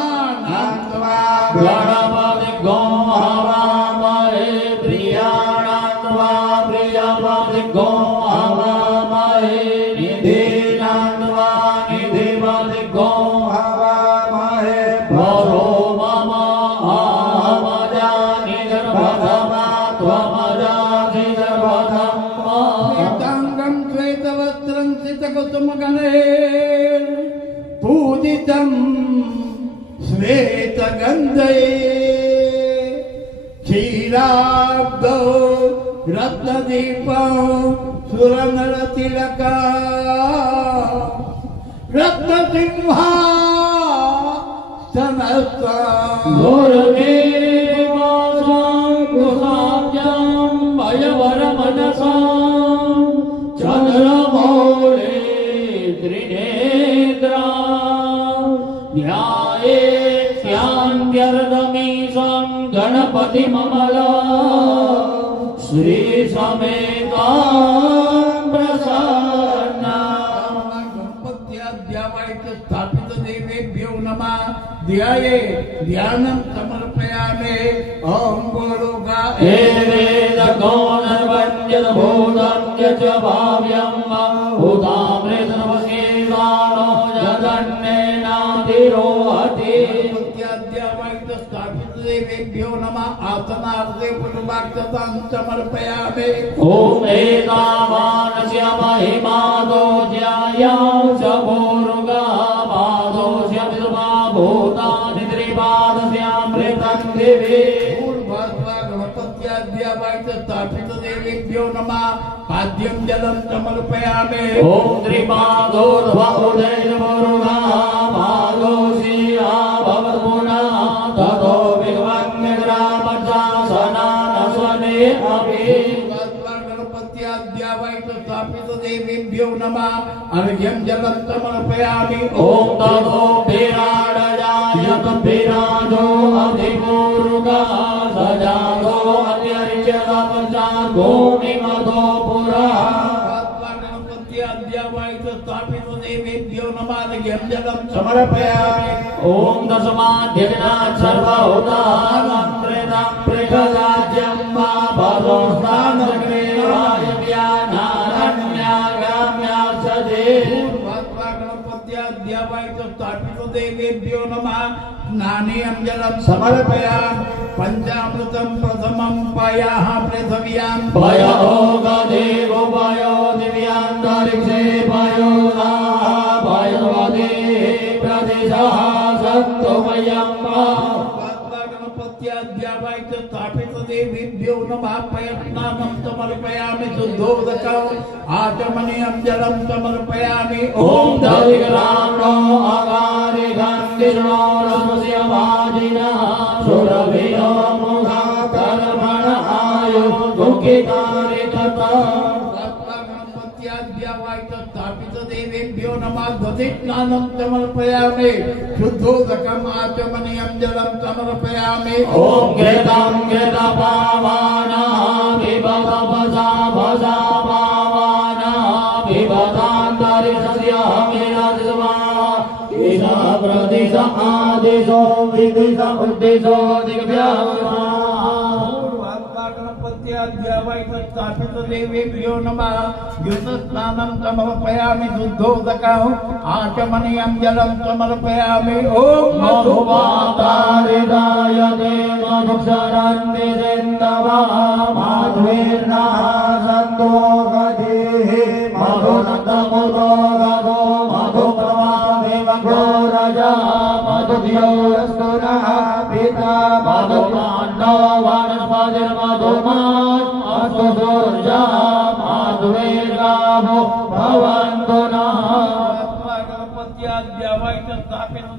गणपतिगो हवामहे प्रियाणान्वा प्रियपतिगो हवामहे निधीनान्वा निधिपतिगो હવામહે वरो मम अहमजानि गर्भधमा त्वमजाति गर्भधम्मा पीतांगं श्वेतवस्त्रं सितकुसुमगणे पूजितं श्वेतगन्धे क्षीराब्दो रत्नदीपं सुरनरतिलका रत्नसिंहासनस्था दुर्गेवासाकुसाभ्यां भयवरमनसां चन्द्रमौळे त्रिनेत्रा ध्यायेत्यान्त्यर्धमीशं गणपतिममला श्रीसमेतां प्रसन्ना स्थापित देवेभ्यो नमः ध्याये ध्यानं समर्पयामि ओम बोलो हे वेदगोणर्वण्यद्भूतं यच भाव्यं भूतामृतनवसेदानो जगन्नेनातिरोहति स्थापित देवेभ्यो नमः आसनार्थे पुष्पाक्षतां समर्पयामि ॐ एतावानस्य महिमादो ज्यायां च भोरुगा पादोऽस्य विद्मा भूतानि त्रिपादस्यामृतं दिवे स्थापित देवेभ्यो नमः पाद्यं जलं समर्पयामि ॐ त्रिपादोर्भवोदयर्भोरुगा पादोऽसि भवद्गुणः ततो विग्वन्निग्रामजासनानस्वने अपि स्थापित देवेभ्यो नमः अर्घ्यं जलं समर्पयामि ॐ ततो विराडजायत विराजो अधिपूरुगः सजातो अत्यर्च्यतपश्चाद् भूमिमतो पुरः स्थापित देवेभ्यो नमः अर्घ्यं जलं समर्पयामि ॐ दशमाध्यजनात् सर्वभूतानां प्रेतं पृषदाज्यं मा भगोस्तानग्रेवाय व्यानारण्यागाम्यार्चते स्थापित देवेभ्यो नमः स्नानेयं जलं समर्पयामि पंचामृतं प्रथमं पयः पृथिव्यां पयो गदेवो पयो दिव्यान्तरिक्षे पयो पयोदे प्रदिशः सन्तो मयं स्थापित देवेभ्यो नमः पयस्नानं समर्पयामि शुद्धोदकम् आचमनीयं जलं समर्पयामि ॐ दधिग्राम्णो अगारिगन्धिर्णो रसस्य वाजिनः सुरभिः दुःखे तारे कथा देवेभ्यो नमः द्वदित्नानं समर्पयामि शुद्धोदकम् आचमनीयं जलं समर्पयामि ॐ गेदं गेदपावाना विभता भजा भजा पावाना विभतान्तरिक्षस्य विराजमा ईशा प्रदिश आदिशो विदिश उद्दिशो दिग्भ्यामा देवेभ्यो नमः युतस्नानं समर्पयामि शुद्धोदकम् आचमनीयं जलं समर्पयामि ॐ मधुमातारिदाय देवदुक्षरन्ति सिन्धवा माध्वीर्नः सन्तोषधीः मधुनन्दमुदो गदो मधुप्रवादेवगो रजा मधुभ्योरस्तुनः पिता मधुमान्नो वनस्पतिर्मधुमान् अस्तु सूर्या माधुवीर्गावो भवन्तु नः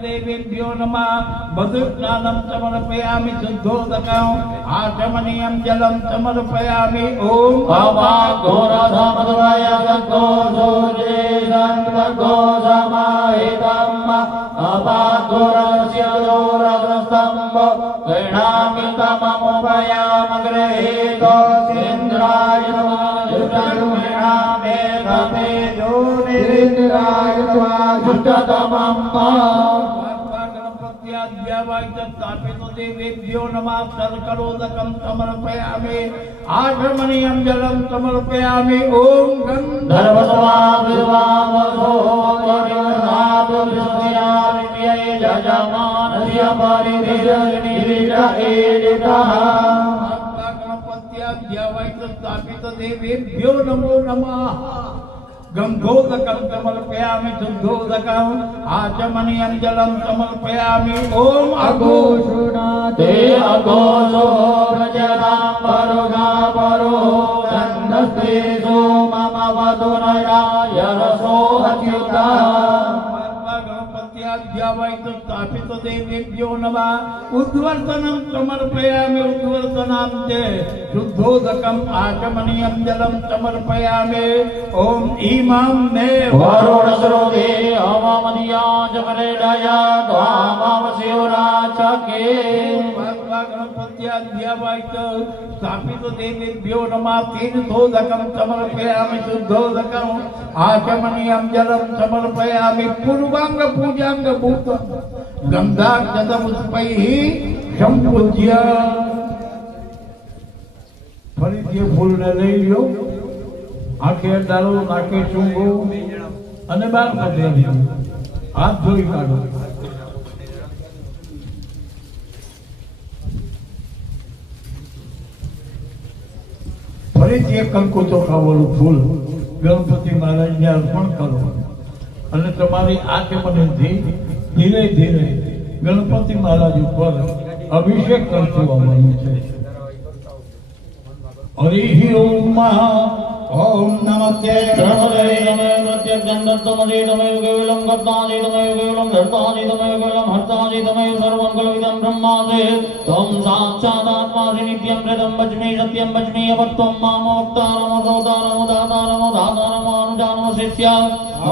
देवेभ्यो नमः मधुस्नानं समर्पयामि शुद्धोदकम् आचमनीयं जलं समर्पयामि ॐ अपाघोरधमद्वयगो सूर्येशन्वगो समाहितम् अपाघोरस्य दोरग्रस्तम्भ गृह्णामि तममुपयामगृहीतो सिन्द्राय युतरुणामेघमेजो निरिन्द्राय जुष्टतमम् देवेभ्यो नमः सर्करोदकं समर्पयामि आचमनीयं जलं समर्पयामि ॐ गन्धर्वसमाविर्वावसो वरिवर्णाभुविस्मिराविव्यै यजमानस्य परिधिर्निरिजएदितः देवेभ्यो नमो नमः गंधोदकं समर्पयामि शुद्धोदकम् आचमनीयं जलं समर्पयामि ॐ अघोषुणाते अघोषो प्रजनां परुगा परो गन्धस्त्रीषु मम वधुनराय रसो अच्युता स्थापित देवेभ्यो नमः उद्वर्तनं समर्पयामि उद्वर्तनां च शुद्धोदकम् आचमनीयं जलं समर्पयामि ॐ इमां मे वरुणस्रोते अवमनिया जमरेडय त्वामवस्योराचके स्थापित देवेभ्यो नमः तीर्थोदकं समर्पयामि शुद्धोदकम् आचमनीयं जलं समर्पयामि पूर्वांग पूजांग भूत गंधाक्षतपुष्पैः संपूज्य फरीથી ફૂલને લઈ લ્યો આખે ડાળો નાખે ચૂંગો અને બાર કાઢી હાથ ધોઈ કાઢો ફરીથી એક કંકુ ચોખાવાળું ફૂલ ગણપતિ મહારાજને અર્પણ કરો અને તમારી આચમનથી ધીરે ધીરે ગણપતિ મહારાજ ઉપર અભિષેક કરતું આવવાનું છે હરિ ઓમ ओम नमस्ते धर्मदे नमः प्रत्यक्षं दत्तमदे नमः केवलं कर्तादे नमः केवलं धर्तादे नमः केवलं हर्तादे नमः सर्वं कलविदं ब्रह्मादे त्वं साक्षादात्मासि नित्यं हृदं वच्मि सत्यं वच्मि अवत्वं मामोक्तारमोदारमोदातारमोदातारमानुजानमशिष्य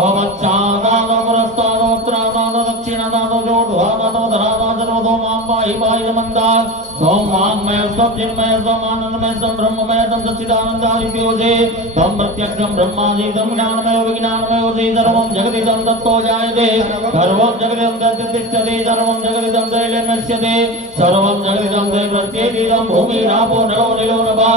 अवच्चादादपुरस्तादोत्रादाद दक्षिणदादो जोड्वादादो धरादादरोधो मां पाहि पाहि समन्तात् त्वं वाङ्मय स्वचिन्मय स्वमानन्दमय स्वं ब्रह्ममय तं सच्चिदानन्दादिव्योजे तम प्रत्यक्षं ब्रह्मादीतं ज्ञानमय विज्ञानमय ओजे सर्वं जगदिदं तत्तो जायते सर्वं जगदिदं तत्तिष्ठते सर्वं जगदिदं त्रैलोक्यस्यते सर्वं जगदिदं त्रैप्रत्येकं भूमिरापो नरो निलो नभः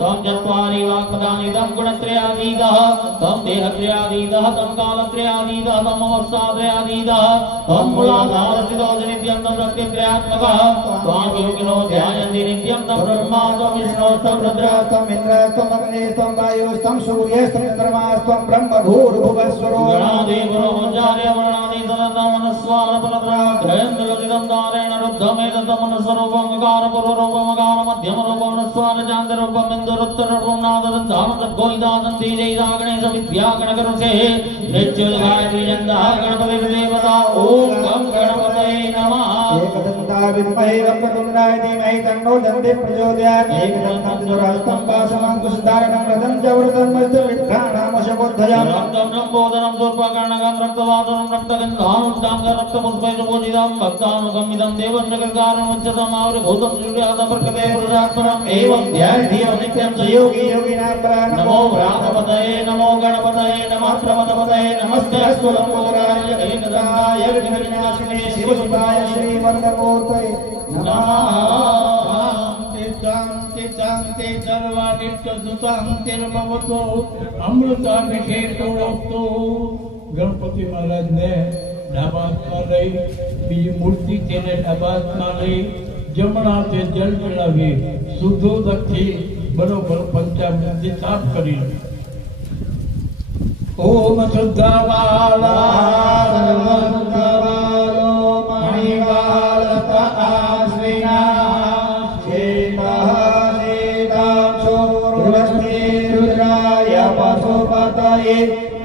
तं चत्वारि वाक्पदानि तं गुणत्रयातीतः तं देहत्रयातीतः तं कालत्रयातीतः तं अवस्थात्रयातीतः तं मूलाधारस्थितो नित्यं तं प्रत्यक्षात्मकः त्वां योगिनो ध्यायन्ति नित्यं तं ब्रह्मा त्वं विष्णोस्तं रुद्रस्तं इन्द्रस्तं अग्निस्तं वायुस्तं सूर्यस्तं चन्द्रमास्तं ब्रह्म भूर्भुवस्वरो गणाधिपो स्वामी सनतमन स्वामनपलद्राग्रेन्द्रगदिदं दारेण रुद्धमेतमन स्वरूपं विकार पूर्वरूपं विकार मध्यम रूपं स्वान चांद रूपं इंदुरुत्तर रूपं नादं धामत गोविदादं दीजै गणेश विद्या गणकरुषे नित्य गायत्री चंदा गणपति देवता ओम गं गणपतये नमः एकदन्ता विद्महे वक्रतुण्डाय धीमहि तन्नो दन्ति प्रचोदयात् एकदन्तं दुरास्तं पाशमङ्कुशधारणं रथं च वृतं मस्तविद्घानामशबोधयामि रक्तं नम्बोदनं दुर्पकर्णकं रक्तवादनं रक्तगन्धानुष्टाङ्ग रक्तपुष्पैर्बोधितं भक्तानुगमितं देवं जगद्गारणं उच्चतम् आवृभूतं सूर्यादं प्रकटे पुरुषात्मनम् एवं ध्यायेत् नित्यं च योगी योगिनां नमो भ्रातपतये नमो गणपतये नमः प्रमदपतये नमस्ते अस्तु लम्बोदराय दीनदयाय विघ्नविनाशिने शिवसुताय श्रीवरदमूर्तये नमः शांति शांति सर्वादित्य सुशांतिर्भवतु अमृताभिषेकोऽस्तु ગણપતિ મહારાજને ડાબા હાથમાં લઈ બીજી મૂર્તિ તેને ડાબા હાથમાં લઈ જમણા હાથે જલ ચડાવી શુદ્ધોદકથી બરોબર પંચામૃતથી સાફ કરી લે. ઓમ શુદ્ધવાલા સર્વસુખવાલો મણિવાલત આશ્વિના શેતઃ શેતાક્ષો રુદ્રસ્તે રુદ્રાય પશુપતયે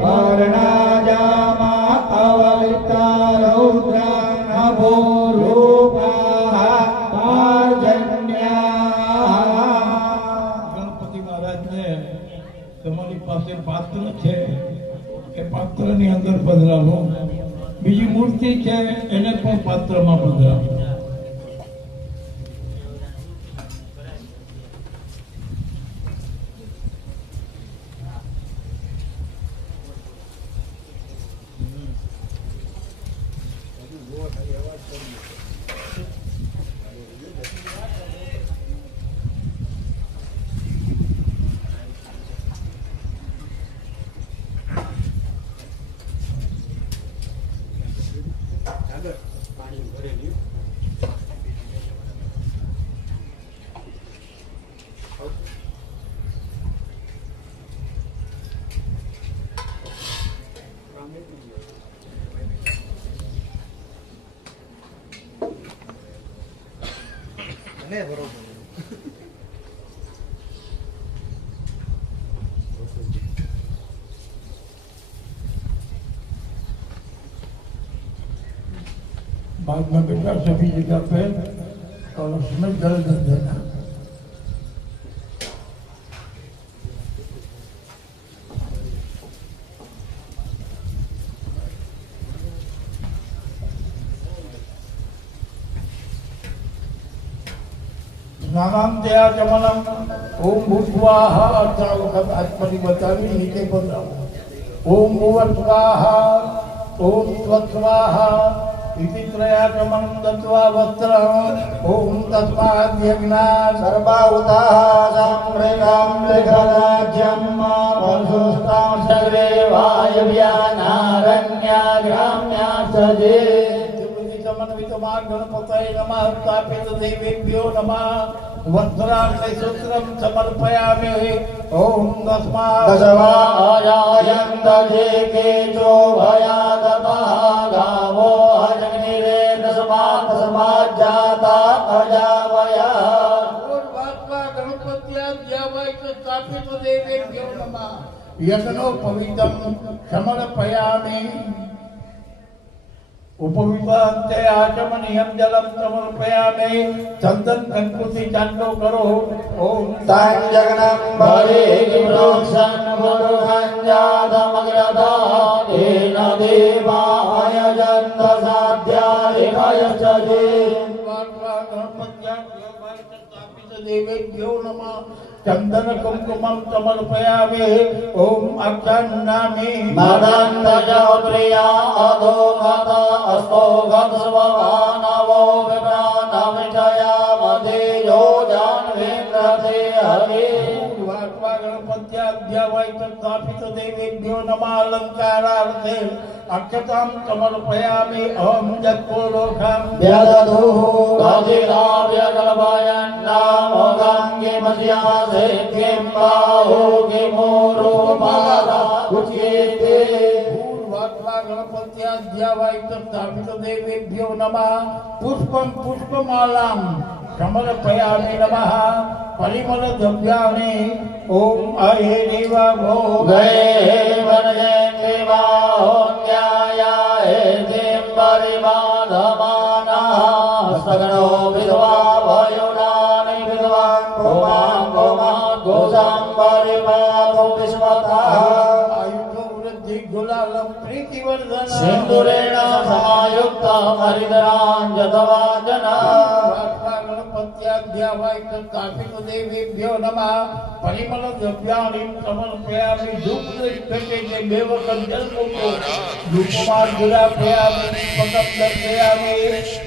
कर्णाजामा अवलिप्ता रौद्रा नभो रूपाः पार्जन्याः. ગણપતિ મહારાજને તમારી પાસે પાત્ર છે એ પાત્રની અંદર પધરાવો. બીજી મૂર્તિ છે એને પણ પાત્રમાં પધરાવો. बाद में बेटा सभी जगह पे और उसमें जल दे देना. स्नानांत्याचमनम ओम भूस्वाहा 3 वखत आत्मनि बतावी नीचे पधराવો. ओम भुवस्वाहा ओम स्वस्वाहा इति त्रयाचमनं दत्वा वस्त्रम् ओम तस्माद्यज्ञा सर्वाहुताः साम्प्रतां लेखराज्यं पशुस्तां सगरे वायव्यानारण्या ग्राम्या सजे. समन्वितमान् गणपतये नमः. स्थापित देवेभ्यो नमः. वस्त्रार्थे सूत्रं समर्पयामि. ओम तस्मात् दशवाजायन्त जे केचो भयादतः गावो अजग्निरे तस्मात् जाता अजावया. स्थापित देवेभ्यो नमः. यज्ञोपवीतं समर्पयामि. उपवितांते आचमनीयं जलं समर्पयामि. चंदन कंकुति चांदो करो. ओम तां जगनं भरे वृक्षं गुरुहञ्जातमग्रता येन देवाय जन्त साध्यायश्च जे. देवेभ्यो नमः. चंदन कुंकुमं समर्पयामि. ओम अक्षन्नामि मदन्तज प्रिया अधो गत अस्तो गत स्वमानवो विप्राणविषया मदे यो जान्वेन्द्रते हरे. स्थापित देवेभ्यो नमः. अलङ्कारार्थे अक्षतां समर्पयामि. अहं जत्पुरोखां व्यदधुः गजिराव्यगलभयन्नाम गङ्गिमस्यासे किं बाहो किमो रूपादा उच्येते. गणपति गणपत्याध्यावायितस्थापितदेवेभ्यो नमः पुष्पं पुष्पमालां समर्पयामि नमः परिमलद्रव्याणि ॐ अये देवाभो गए वनजे देवाहोन्याय हेतिं परिमाधमानः सगणो विद्वा वयुनानि विद्वान् भूमां भूमात् गोसां परिपातो विश्वतः सिन्दूरेण समायुक्तं हरिद्राञ्जतवाजना गणपत्याध्यावायितस्थापितदेवेभ्यो नमः परिमलद्रव्याणि समर्पयामि धूपदीपे देवकं जलमुको धूपमार्ग गुलापयामि पकं दर्शयामि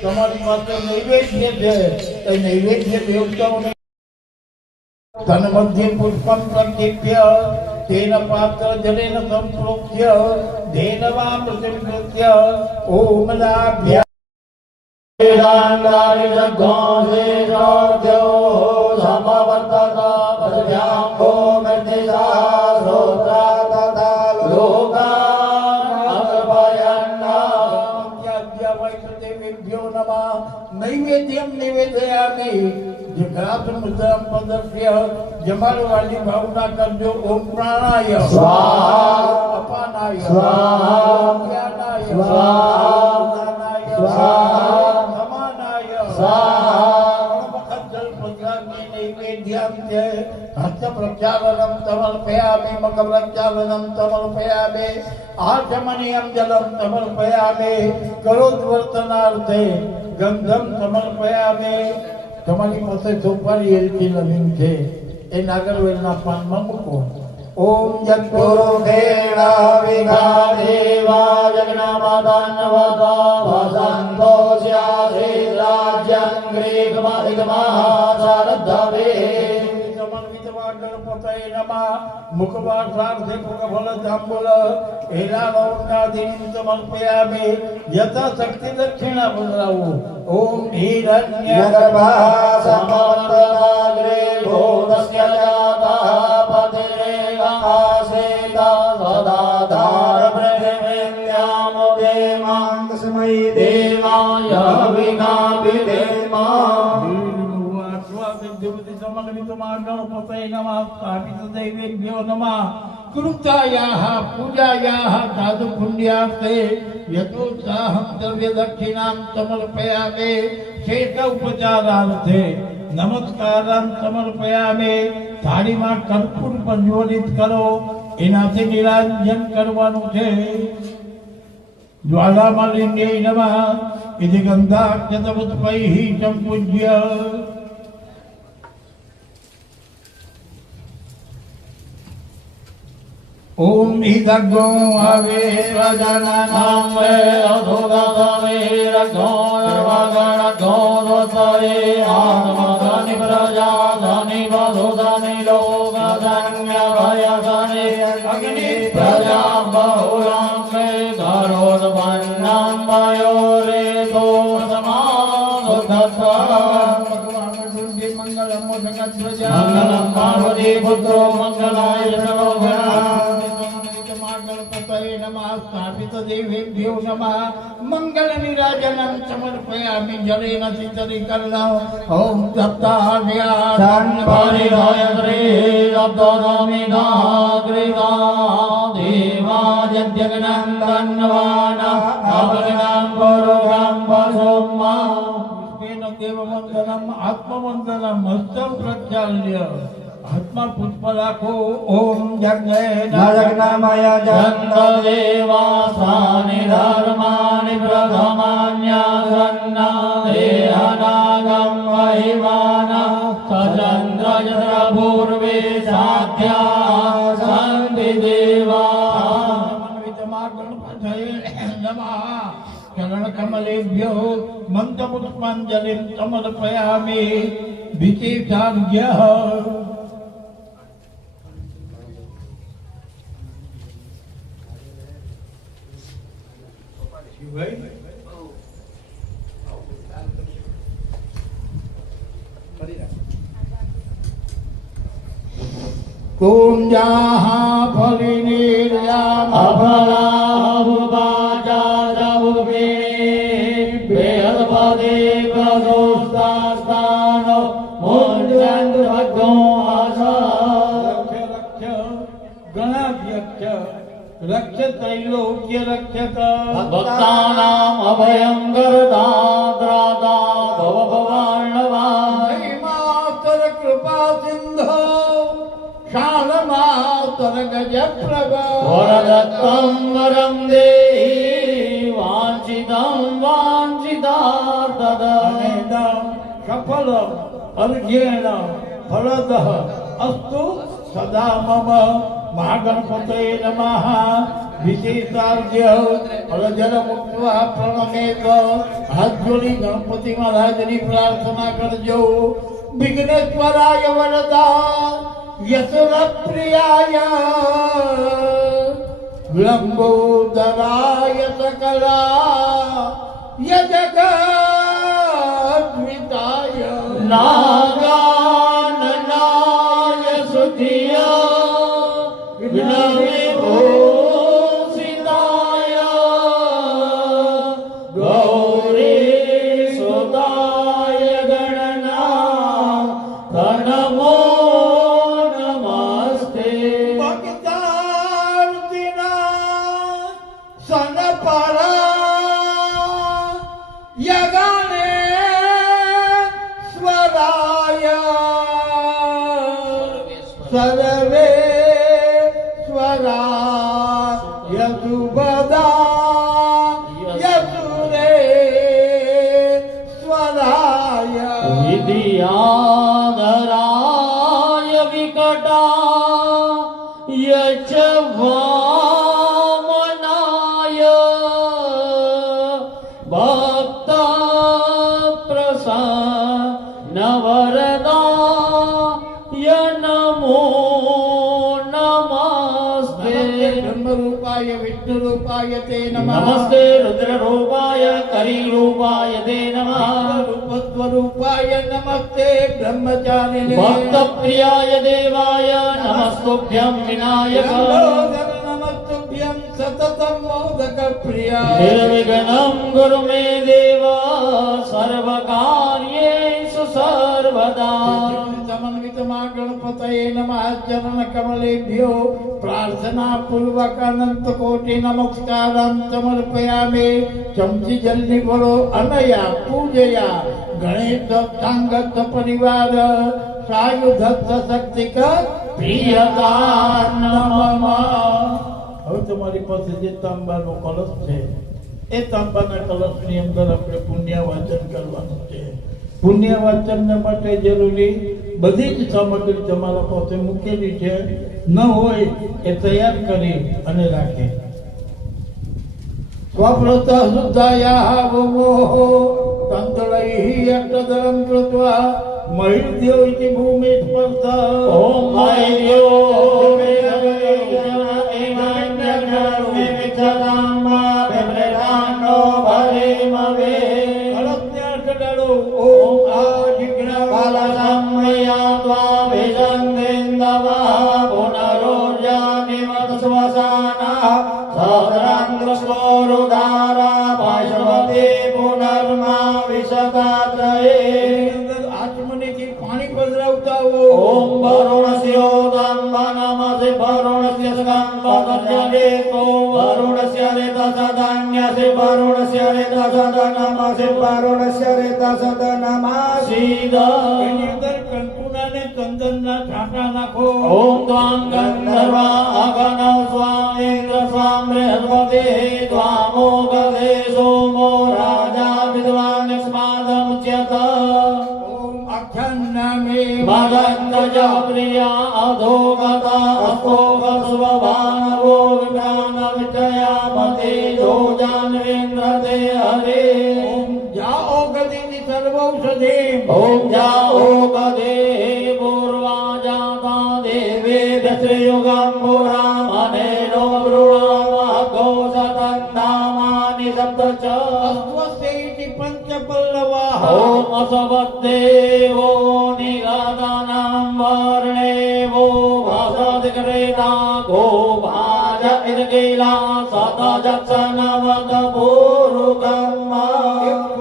समर्पत नैवेद्य છે એ નૈવેદ્ય દેવતાઓને तन्मध्ये पुष्पं प्रक्षिप्य तेन पात्र जलेन संप्रोक्ष्य धेनवामृतं कृत्य ॐ लाभ्य वेदाङ्गानि जग्घोषे श्रोत्यो समवर्तत पशुभ्यां भूमिर्दिशा श्रोत्रा तथा लोकान् देवेभ्यो नमः नैवेद्यं निवेदयामि जगात्मृतं पदस्य जमालवाली भावना करजो ओम प्राणाय स्वाहा अपानाय स्वाहा ज्ञानाय स्वाहा दानाय स्वाहा समानाय स्वाहा जल पत्राग्नि नैवेद्यं च हस्त प्रक्षालनं समर्पयामि मक प्रक्षालनं समर्पयामि आचमनीयं जलं समर्पयामि करोद्वर्तनार्थे गंधं समर्पयामि તમારી પાસે સોપારી એલચી લવિંગ છે એ નાગરવેલના પાનમાં મૂકો ઓમ जगुरुखेण विघादेवा जगन्मातान्वता वसन्तो स्याश्रीराज्यं ग्रीकमधिगमः शारद्धवे गणपतये नमः मुखवासार्थे मुखफल ताम्बूल हेलालौकादीनि समर्पयामि यथाशक्ति दक्षिणा बदलावो ओम हिरण्यगर्भः समन्तराग्रे भूतस्य जातः पतिरेवासेता सदाधार पृथिव्यामुदेमान्तस्मै देवाय विघाभिधेमा देवेभ्यो नमः कृतायाः पूजायाः साधु पुण्यार्थे यथोत्साहं द्रव्यदक्षिणां समर्पयामि शेष उपचारार्थे नमस्कारान् समर्पयामि थाळीમાં કર્પૂર પ્રજ્વલિત કરો એનાથી નિરાંજન કરવાનું છે જ્વાલામાલિન્યે નમઃ इति गन्धाक्षतमुत्पैः सम्पूज्य ओम इदग्गो आवे राजानां वे अधोगतमे रघो निर्वागणघो दोसरे आत्मधनि प्रजाधनि वधुधनि लोकधन्य भयधनि अग्नि प्रजा बहुलां मे घरोद्भन्नां वयोरे दोषमासुधत्ता मंगलम पार्वती पुत्रो मंगलाय गणपतये नमः स्थापित देवेभ्यो नमः मंगल निराजनं समर्पयामि जलेन शीतलीकरणं ओम परिधायत्रे रब्दोदमिदाग्रिदा देवाजद्यगनं तन्वाना अवगनं गुरुगं वसुमा देवमंगलम आत्ममंगलम हस्तं प्रचाल्य आत्मा पुष्प राखो ओम जगन्नामय जन्तदेवासानि धर्माणि प्रथमान्यासन्ना देहनागं महिमाना सचन्द्रयपूर्वे साध्या सन्ति देवा नमः चरणकमलेभ्यो मन्त्रपुष्पाञ्जलिं समर्पयामि विशेषार्घ्यः कुञ्जाः फलिनीर्याम् अफलाभुवाचा રક્ષ त्रैलोक्य रक्षक ભક્તાનામ અભયં કરદાત્રાતા ભવ ભવાર્ણવા માતર કૃપા સિંધો શાલમાતર ગજ પ્રભા વરદત્તં વરં દેહી વાંચિતં વાંચિતાર્થદ સફલ અર્ઘ્યેણ ફલદ અસ્તુ સદા મમ મહાગણપતये નમઃ વિશેષાર્ઘ્ય ફલજલ મુક્ત્વા પ્રણમેત હાથ જોડી ગણપતિ મહારાજની પ્રાર્થના કરજો વિઘ્નેશ્વરાય વરદા યશર પ્રિયાય લંબોદરાય સકલા યજગદ્વિતાય નાગાનનાય સુધિયા વિભૂષિતાય ગૌરી સુતાય ગણના નમો નમસ્તે ભક્તાર્તિના સનપરા યગને સ્વરાય સર્વે સ્વરાય સુબદા યસુરે સ્વરાય વિદ્યાધરાય વિકટા યચ વામનાય ભક્ત પ્રસન્ન વરદાય નમો નમસ્તે બ્રહ્મરૂપાય વિષ્ણુરૂપાય તે નમઃ નમસ્તે રુદ્રરૂપાય કરીરૂપાય તે નમઃ રૂપસ્વરૂપાય નમસ્તે બ્રહ્મચારિણે ભક્તપ્રિયાય દેવાય નમસ્તુભ્યં વિનાયક નમસ્તુભ્યં સતતં મોદક પ્રિયા નિર્વિઘ્नं ગુરુ મે દેવ સર્વકાર્યેષુ સર્વદા સમન્વિતમાં ગણપતये નમઃ ચરણ કમલેભ્યો પ્રાર્થના પૂર્વક અનંત કોટિ નમસ્કારં સમર્પયામિ ચમચી જલની ભરો અનયા પૂજયા ગણેશ સાંગત પરિવાર સાયુધત્ત શક્તિક પ્રિયતા નમઃ. હવે તમારી પાસે જે તાંબાનો કલશ છે એ તાંબાના કલશની અંદર આપણે પુણ્ય વાચન કરવાનું છે. પુણ્ય વાચન માટે જરૂરી બધી જ સામગ્રી તમારા પાસે મૂકેલી છે. ન હોય એ તૈયાર કરી અને રાખે. સ્વપ્રત શુદ્ધાયા ભૂમો તંત્રૈઃ અષ્ટદલં કૃત્વા મહિર્દ્યો ઇતિ ભૂમિ સ્પર્શા ઓમ મૈર્યો આચમનીથી પાણી પધરાવતા હો. ઓમ વરુણસ્યો દાનવાનામસે વરુણસ્ય સ્કંપદસ્ય દેતો વરુણસ્ય રેતસદાન્યસે વરુણસ્ય રેતસદનામસે વરુણસ્ય રેતસદનામાસીદ એની અંદર કંકુના ને ચંદનના છાંટા નાખો. ઓમ ત્વાં ગંધર્વા અગન સ્વામેન્દ્ર સ્વામ્રેહસ્પતે ત્વામો ગદે સોમો રાજા વિદ્વાન સ્માદમુચ્યત ઓમ આખ્યાનામે મદંતજ પ્રિયા અધોગતા અસ્તોગસ્વભાનવો વિભ્રાન વિજયામતે જોજાન્વેન્દ્ર તે હરે ઓમ જાઓ ગદિની સર્વૌષધિ ઓમ જાઓ ગદે પૂર્વા જાતા દેવે દશયુગંબુરા અનેનો વૃણામહગો સતંધામાનિ સપ્ત ચ અસ્વસ્યૈતિ પંચ પલ્લવાઃ ઓમ અસવદ્દેવો નિગાદાનાં વર્ણેવો ભાસદગ્રેતા ગો ભાજ ઇદગીલા સતજત્સનવત પૂરુગમ્મા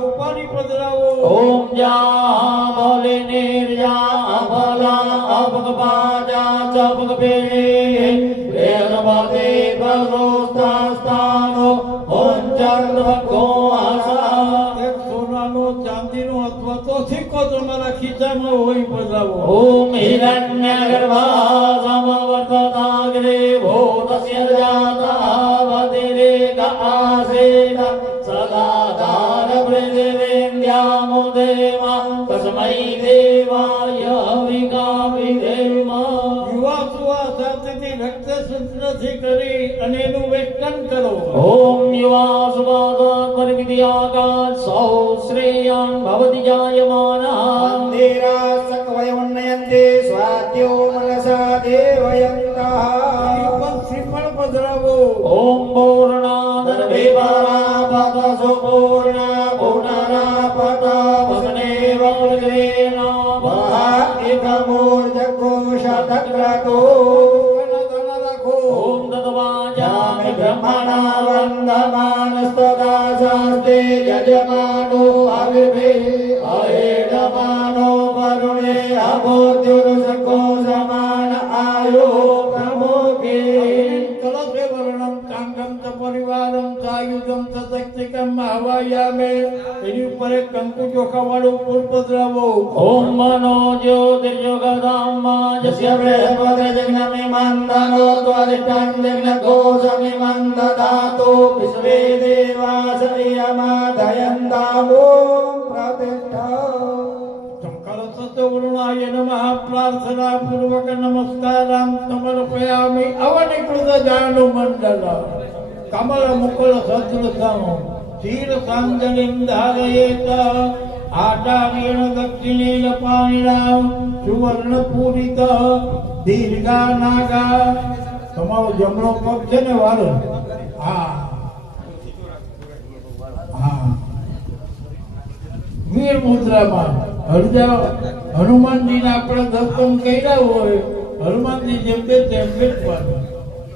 ઉપાડી પધરાવો. ઓમ જા બોલે નિર્જા ભલા અપગ બાજા ચપગ પેણી વેદવતે ભગો સિક્કો તમારા ખીચામાં હોય પધરાવો. ॐ हिरण्यगर्भासमवर्तताग्रे भूतस्य जाता वदिरेक आसेन सदा दारवृद्धिवेन्द्यामुदेव तस्मै देवाय हविकाविधेम યુવા સુવા સાથેથી રક્ત સૂત્રથી કરી અને એનું વેષ્ટન કરો. ॐ युवासुवादात् परिविद्यागात् सौ श्रेयान् भवति जायमानः મંદિરાસકવયવન્નયન્તે સ્વાદ્યો મનસા દેવયંતઃ ઉપર શ્રીફળ પધરાવો. ॐ पूर्णादर्भिपरापत सुपूर्णा पुनरापत वसनेव उर्ग्रेण મહાઇકમૂર્ધકોશતક્રતો દાણા રાખો. ॐ तद्वाचामि બ્રહ્મણા ब्रह्मणा વંદમાનસ્તદા શાસ્તે યજમાનો અવિર્ભે અહેડમાનો વરુણે અબોધ્યુરુષકો સમાન આયો પ્રમોકે કલશે વર્ણમ કાંગમ ચ પરિવારમ ચાયુધમ ચ શક્તિકમ આવાયામે. એની ઉપર એક કંકુ ચોખા વાળું ફૂલ પધરાવો. ॐ मनो ज्योतिर्युगदाम्मा यस्य बृहस्पतिर्जग्नमिमन्दनो त्वरिष्ठं जग्नघोषमिमन्दधातु विश्वे देवास इयमादयन्तावो प्रतिष्ठा કલશ વરુણાય નમઃ પ્રાર્થના પૂર્વક નમસ્કારામ સમર્પયામિ અવનિકૃત જાનુ મંડલ કમલ મુકુલ સદૃશમ ક્ષીર સાંજલિમ ધારયેત આચાર્યેણ દક્ષિણેન પાણીના સુવર્ણ પૂરિત દીર્ઘા નાગા. તમારો જમણો પગ છે ને વાળો, હા હા, વીર મુદ્રામાં હનુમાનજીને આપણે દર્શન કર્યા હોય, હનુમાનજી જેમ બે તેમ બેઠવાનું.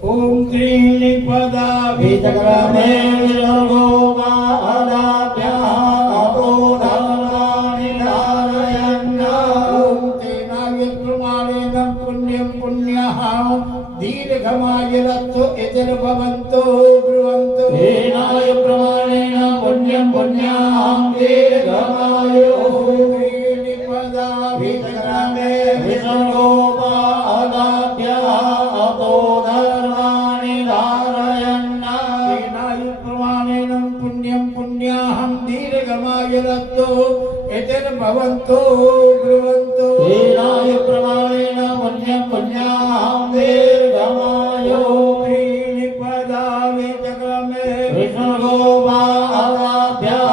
ઓમ ત્રીણિ પદા વિચક્રમે વિચક્રમે વિર્ગોપાદાભ્યાપોધર્માણિ ધારયન્ના ઓમ તેનાય પ્રમાણેન પુણ્યં પુણ્યઃ દીર્ઘમાય રથો એતર ભવન્તો બ્રુવન્તો. तेनाय प्रमाणेन पुण्यं पुण्याहं दीर्घमायुः ત્રીણિ પદા વિચક્રમે विसर्गोपादाभ्यः अतो धर्माणि धारयन्ना तेनायु प्रमाणेन पुण्यं पुण्याहं दीर्घमाय रथो एतेन भवन्तो ब्रुवन्तो. तेनाय प्रमाणेन पुण्यं पुण्याहं दीर्घमायुः त्रीणि पदा विचक्रमे विसर्गोपादाभ्यः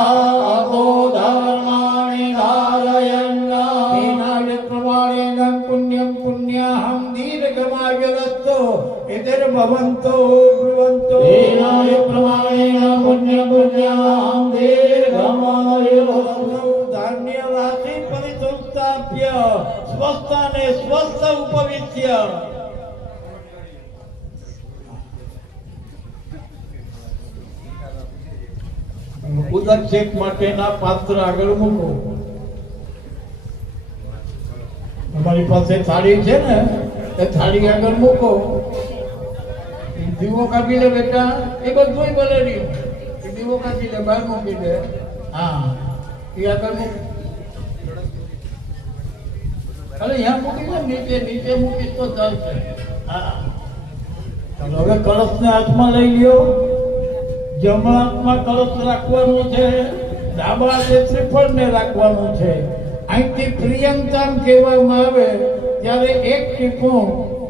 अतो धर्माणि धारयन्ना तेनायु प्रमाणेन पुण्यं पुण्याहं दीर्घमाय रथो एतेन भवन्तो ब्रुवन्तो. तेनाय प्रमाणेन पुण्यं पुण्याहं दीर्घमायुः धान्य राशि परिसंस्थाप्य સ્વસ્થાને સ્વસ્થ ઉપવિશ્ય. ઉદક્ષેપ માટેના પાત્ર આગળ મૂકો. તમારી પાસે થાળી છે ને, એ થાળી આગળ મૂકો. દીવો કાપી લે બેટા, એ બધું ભલે નહીં, એ દીવો કાપી લે, બહાર મૂકી દે. હા, એ આગળ મૂકો. અરે यहाँ મૂકી દે, નીચે નીચે મૂકીશ તો ચાલશે. હા, ચાલો હવે કળશને હાથમાં લઈ લ્યો. જમણા હાથમાં કળશ રાખવાનું છે, ડાબા હાથે શ્રીફળને રાખવાનું છે. અહીંથી પ્રિયંતામ કહેવામાં આવે ત્યારે એક ટીપું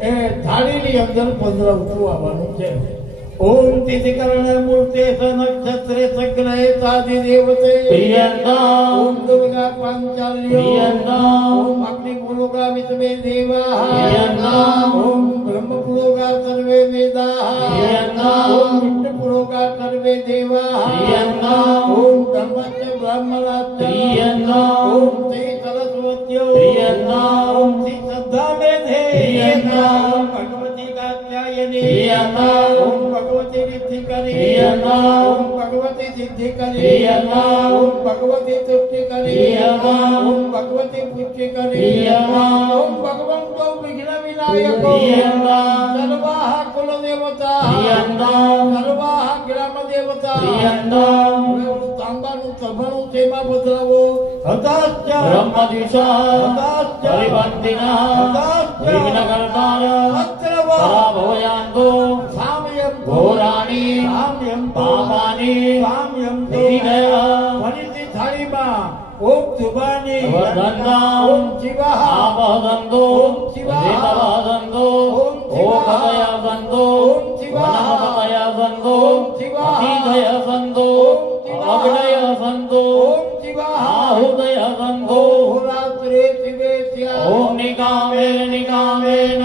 એ થાળીની અંદર પધરાવતું આવવાનું છે. ઓમ તિથિકરણ મૂર્તે નક્ષત્રે સગ્રહે સાધિ દેવતે પ્રિયંતા ઓમ દુર્ગા પાંચાલ્યો પ્રિયંતા ઓમ અગ્નિ પુલોગા વિશ્વે દેવા પ્રિયંતા ઓમ બ્રહ્મ પુલોગા સર્વે વેદા પ્રિયંતા ઓમ વિષ્ણુ પુલોગા સર્વે દેવા પ્રિયંતા ઓમ બ્રહ્મસ્ય બ્રાહ્મણાસ્ય પ્રિયંતા ઓમ શ્રી સરસ્વત્યો પ્રિયંતા ઓમ શ્રી શ્રદ્ધા મેધે પ્રિયંતા ઓમ ભગવતી કાત્યાયની પ્રિયંતા ઓમ ભગવતી રિદ્ધિ કરી પ્રિયંતા ઓમ ભગવતી સિદ્ધિ કરી પ્રિયંતા ઓમ ભગવતી તૃપ્તિ કરી પ્રિયંતા ઓમ ભગવતી પુષ્ટિ કરી પ્રિયંતા ઓમ ભગવંતો વિઘ્ન વિનાયકો પ્રિયંતા સર્વાહ કુલ દેવતા પ્રિયંતા સર્વાહ ગ્રામ દેવતા પ્રિયંતા હવે તાંબાનું તભાણું તેમાં પધરાવો. હતાશ્ચ બ્રહ્મદિશા હતાશ્ચ હરિવંદિના વિઘ્નકર્તાર પરાભવયાન્તો સામ્યમ ઘોરાણી સામ્યમ પાપાની સામ્યમ વિધિનય ફરીથી થાળીમાં ઓમ શુભાની વર્ધંતામ ઓમ શિવાહ આપહદંતો ઓમ શિવાહ રેતવહદંતો ઓમ શિવાહ ઓકતયસંતો ઓમ શિવાહ વનમતયસંતો ઓમ શિવાહ અતિથયસંતો ઓમ શિવાહ અગ્નયસંતો ઓમ શિવાહ આહુતયસંતો હોરાત્રે શિવેસ્યા ઓમ નિકામે નિકામેન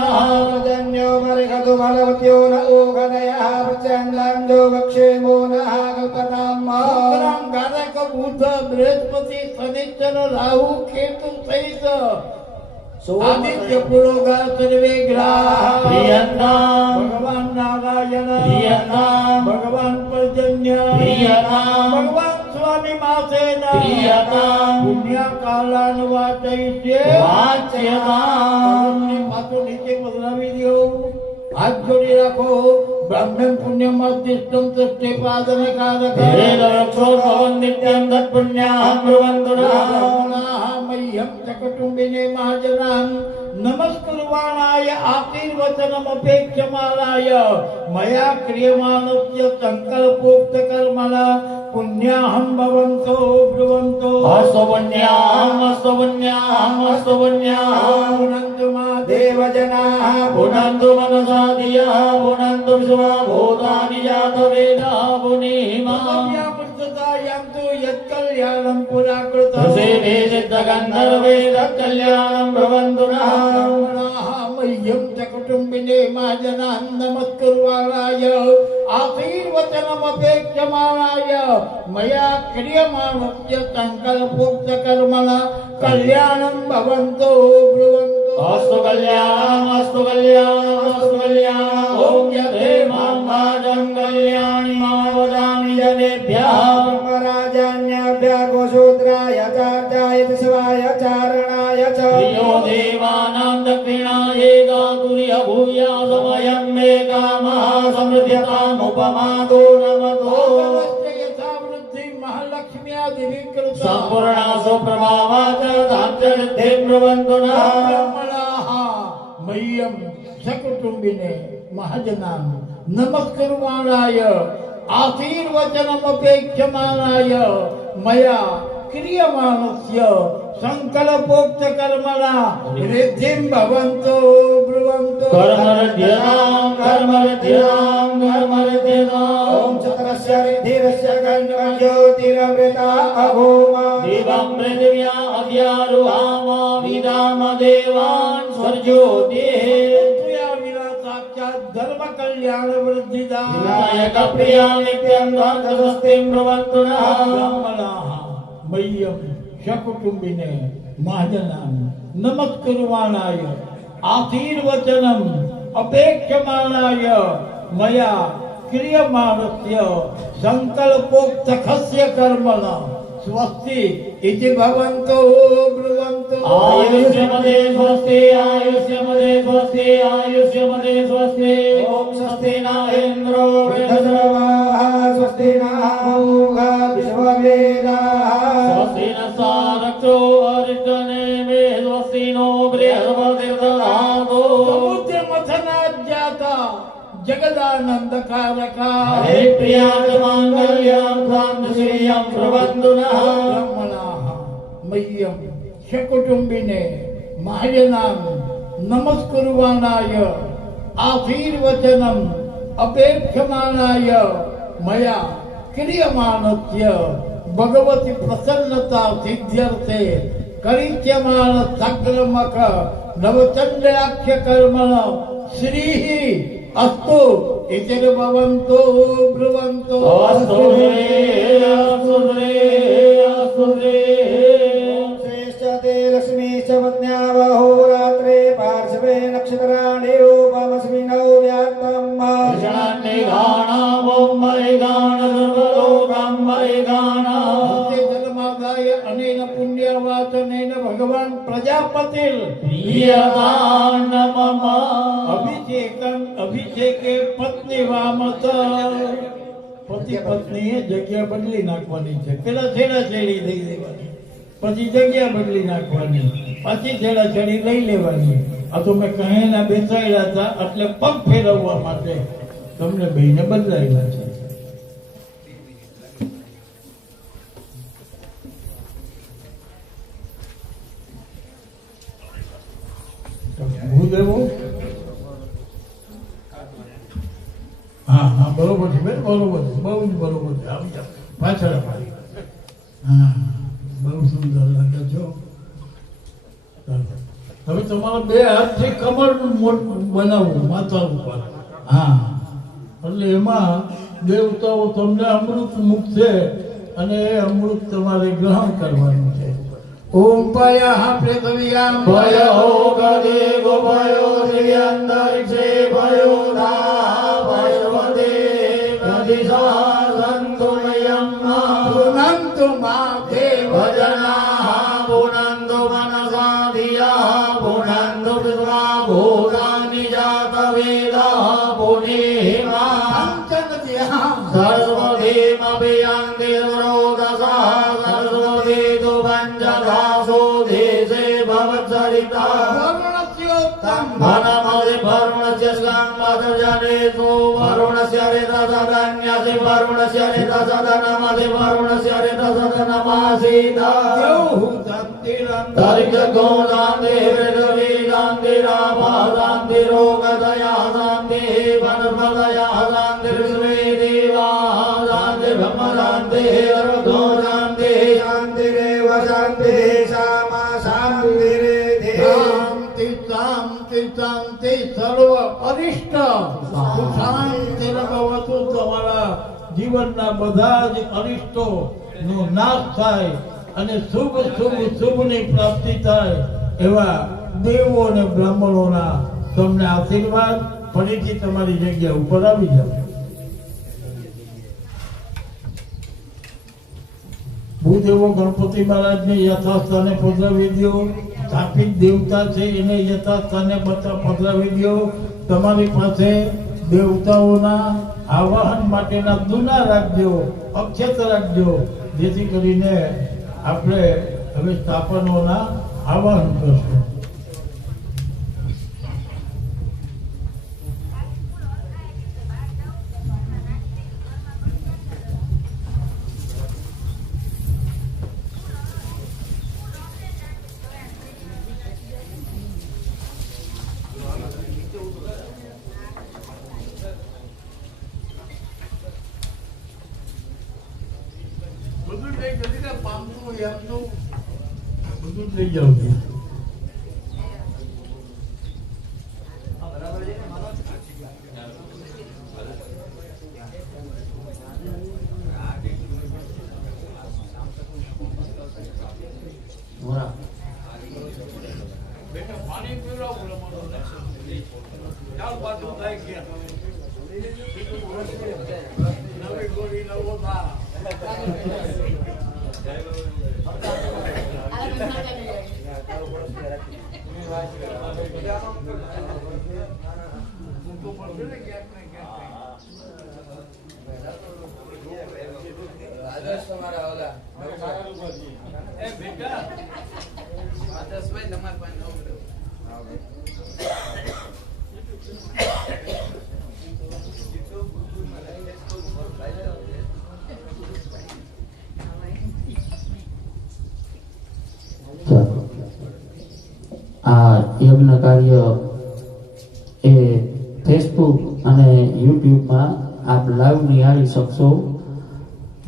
જન્યો મરિગતો બલવત્યો ન ઓગદયઃ પ્રચંદંજો વક્ષેમો ન કલ્પનામ શુક્રમ ગારક બુધ બૃહસ્પતિ શનિશ્ચર રાહુ કેતુ સહિત આદિત્ય પુરોગા સર્વે ગ્રહ પ્રિયંતામ ભગવાન નારાયણ પ્રિયતામ ભગવાન પર્જન્ય પ્રિયતામ ભગવાન સ્વામી માસેના પ્રિયતામ પુણ્ય કાલાન વાચૈષ્ય વાચ્યતામ પાછું નીચે પધરાવી દો. હાથ જોડી રાખો. બ્રાહ્મણ પુણ્ય મધ્યસ્થમ તસ્તે પાદન કારક વેદવૃક્ષો ભવન નિત્યમ તત્પુણ્યાહં બ્રુવન્તુ નઃ મહ્યમ ચકટુંબિને મહાજનાન નમસ્કુર્વાણાય આશીર્વચનમપેક્ષમાનાય મયા ક્રિયમાણસ્ય સંકલ્પોક્ત કર્મણા પુણ્યાહં ભવન્તો બ્રુવન્તો અસ્તુ પુણ્યાહં અસ્તુ પુણ્યાહં અસ્તુ પુણ્યાહં પુનન્તુ મા દેવજનાઃ પુનન્તુ મનસા ધિયઃ પુનન્તુ વિશ્વા ભૂતાનિ જાતવેદઃ પુનીમા યામૃતતાયાન્તુ યત્કલ્યાણં પુરાકૃતં તસેવે સિદ્ધગંધર્વે તત્કલ્યાણં બ્રુવન્તુ નઃ મહ્યમ ચકુટુંબિને મહાજનાન નમસ્કુર્વાણાય આશીર્વચનમપેક્ષમાણાય મયા ક્રિયમાણસ્ય સંકલ્પોક્ત કર્મણા કલ્યાણં ભવન્તો બ્રુવન્તો અસ્તુ કલ્યાણં અસ્તુ કલ્યાણં અસ્તુ કલ્યાણં ઓમ યથે માં ભાજં કલ્યાણિ મા વદામિ જનેભ્યઃ રાજાન્યાભ્યા ગોશૂદ્રાય ચાર્યાય શિવાય ચારણાય ચ પ્રિયો દેવાનાં દક્ષિણાયે ગાતુર્ય ભૂયા સમયં મે કામઃ સમૃદ્ધતામુપમાતો નમતો યથાવૃદ્ધિ મહાલક્ષ્મ્યાદિવિકૃતા સંપૂર્ણા સુપ્રભાવાચ ધાત્યર્થે બ્રુવન્તુ નઃ મહ્યમ સકુટુંબિને મહાજનાન નમસ્કુર્વાણાય આશીર્વચનમપેક્ષમાણાય મયા ક્રિયમાણસ્ય સંકલ્પોક્ત કર્મણા રિદ્ધિં ભવન્તો બ્રુવન્તો કર્મરધ્યતાં કર્મરધ્યતાં કર્મરધ્યતાં ઓમ ચક્રસ્ય રિદ્ધિરસ્ય જ્યોતિરમૃતા અભૂમા દેવં પૃથિવ્યા અદ્યારુહામા વિદામ દેવાન સ્વર્જ્યોતિઃ સાક્ષાત ધર્મ કલ્યાણ વૃદ્ધિદા વિનાયક પ્રિયા નિત્યં ધાર્તસ્તિં બ્રુવન્તુ નઃ મહ્યમ સકુટુંબિને મહાજનાન નમસ્કુર્વાણાય આશીર્વચનમ અપેક્ષમાણાય મયા ક્રિયમાણસ્ય સંકલ્પોક્તખસ્ય કર્મણા સ્વસ્તિ ઇતિ ભવન્તો બ્રુવન્તો આયુષ્યમદે સ્વસ્તિ આયુષ્યમદે સ્વસ્તિ આયુષ્યમદે સ્વસ્તિ ઓમ સ્વસ્તિ ન ઇન્દ્રો સર્વાઃ સ્વસ્તિ નઃ વિશ્વવેદાઃ સ્વસ્તિ ન સારક્ષો અરિષ્ટનેમે સ્વસ્તિ નો બૃહસ્પતિર્દધાતો સમુદ્ર મથના જાતા જગદાનંદ કારકા હરે પ્રિયા ચ માંગલ્યં ભ્રાંત શ્રિયં બ્રુવન્તુ નઃ મહ્યમ સકુટુંબિને મહાજનાન નમસ્કુર્વાણાય આશીર્વચનમ અપેક્ષમાણાય મયા ક્રિયમાણસ્ય ભગવતી પ્રસન્નતા સિદ્ધ્યર્થે કરિષ્યમાણ સક્રમક નવચંદ્રાખ્ય કર્મણ શ્રી અસ્તુ ઇતિર ભવન્તો બ્રુવન્તો અસ્તુ રે અસ્તુ રે અસ્તુ રે શ્રેષ્ઠતે લક્ષ્મી ચ પત્ન્યાવહોરાત્રે પાર્શ્વે નક્ષત્રાણિ ઉપમસ્મિનૌ વ્યાત્તમ વિષણાન્નિઘાણા બોમ્મરિઘાણ સર્વલોકામ્મરિઘાણા જન્માદાય અનેન પુણ્યવાચનેન ભગવાન પ્રજાપતિર પ્રિયદાન મમ અભિષેકે પત્ની વામત પતિ પત્નીએ જગ્યા બદલી નાખવાની છે. પેલા છેડા છેડી દઈ દેવાની, પછી જગ્યા બદલી નાખવાની, પછી છેડા છેડી લઈ લેવાની. આ તો મેં કહેના બેસાડ્યા હતા એટલે પગ ફેરવવા માટે તમને બેને બદલાયેલા છે. ભૂદેવો હા હા બરોબર છે બેન, બરોબર છે, બહુ જ બરોબર છે. આવી જાઓ પાછળ અમારી. હા બહુ સુંદર લાગે છો. હવે તમારા બે હાથથી કમર બનાવવું માથા ઉપર. હા એટલે એમાં દેવતાઓ તમને અમૃત મૂકશે અને એ અમૃત તમારે ગ્રહણ કરવાનું છે. ઓમ પાયા પૃથ્વીયામ ભયો ગદે ગોભયો શ્રીઅંતરિક્ષે ભયો ધા ભયવદે પ્રતિશા સંતુમયમ પુનંતુ માતે ભજના પુનંદો મનસા ધિયા પુનંદો વિશ્વા ભૂતાનિ જાત વેદા પુનેમા પંચનદ્યા સર્વદેમપિયંતિ વરોદસા સર્વદે તુ પંચદાસો દેશે ભવત્સરિતા વર્ણસ્યોત્તમ ભનમદે ભરુણસ્ય સ્કંદજનેષુ ભરુણસ્ય રેતસદન્યસि ભરુણસ્ય રેતસદનમદે ભરુણસ્ય રેતસદનમાસીતા તરિજગો શાંતિ પૃથ્વી શાંતિ રાભા શાંતિ રોગદયા શાંતિ વનસ્પતયા શાંતિ વિશ્વે દેવા શાંતિ બ્રહ્મ શાંતિ અર્ધો શાંતિ શાંતિરેવ શાંતિ શામા શાંતિરેધે શાંતિ શાંતિ શાંતિ સર્વ અરિષ્ટ શાંતિર્ભવતુ. તમારા જીવનના બધા જ અનિષ્ટો નો નાશ થાય અને શુભ શુભ શુભની પ્રાપ્તિ થાય એવા દેવો અને બ્રાહ્મણોના તમને આશીર્વાદ. ફરીથી તમારી જગ્યા ઉપર આવી જાવ. ભૂદેવો ગણપતિ મહારાજને યથાસ્થાને પધરાવી દો. સ્થાપિત દેવતા છે એને યથાસ્થાને પધરાવી દો. તમારી પાસે દેવતાઓના આવાહન માટેના દુના રાખજો, અક્ષત રાખજો, જેથી કરીને આપણે હવે સ્થાપનોના આવાહન કરશું. બધું લઈ જતી ને પામતું એમનું બધું લઈ જાવ છું. પાણી પીવડાવું ચાલ પાછું થાય ગયા નવી ગોળી નવો થા. આ યજ્ઞ કાર્ય એ ફેસબુક અને યુટ્યુબમાં આપ લાઈવ નિહાળી શકશો.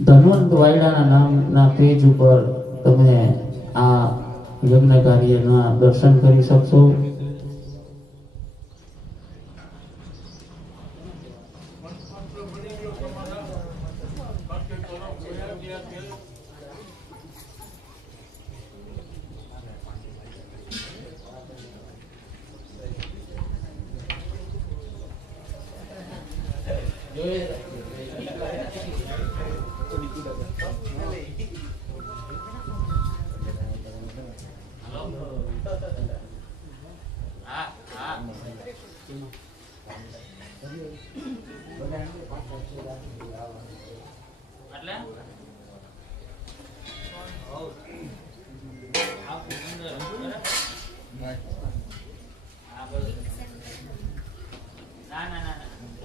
ધનવંત વાયડાના નામના પેજ ઉપર તમે આ યજ્ઞ કાર્યના દર્શન કરી શકશો. એટલે આખું અંદર આ બધું ના ના ના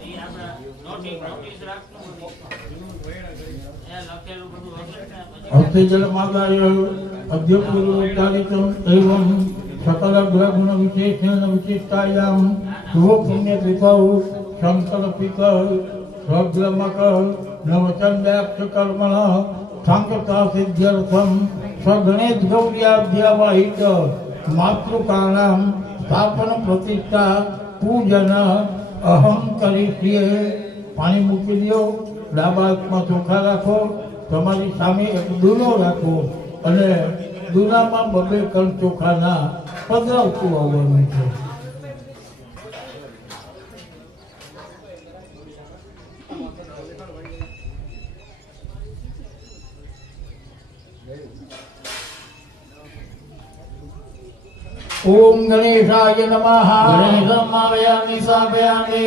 એ આપણે નોટિસ રાખવું એ લખેલું બધું હશે ને પછી અર્થજલ માતાય અદ્યપૂર્વકાલિતમ એવં સકલ ગ્રહગુણ વિશેષેણ વિશિષ્ટાયામ શુભ પુણ્ય કૃપૌ સંકલ્પિત સ્વગ્રમક નવચંદાક્ષ કર્મણ સાંકતા સિદ્ધ્યર્થમ સ્વગણેશ ગૌર્યાધ્યાવાહિત માતૃકાણામ સ્થાપન પ્રતિષ્ઠા પૂજન અહમ કરીશીએ. પાણી મૂકી દો, ડાબા હાથમાં ચોખા રાખો, તમારી સામે એક દૂનો રાખો અને દૂનામાં બબે કણ ચોખાના પધરાવતું આવવાનું છે. ઓમ ગણેશાય નમઃ. ગણેશમાવયામિ સ્થાપયામિ.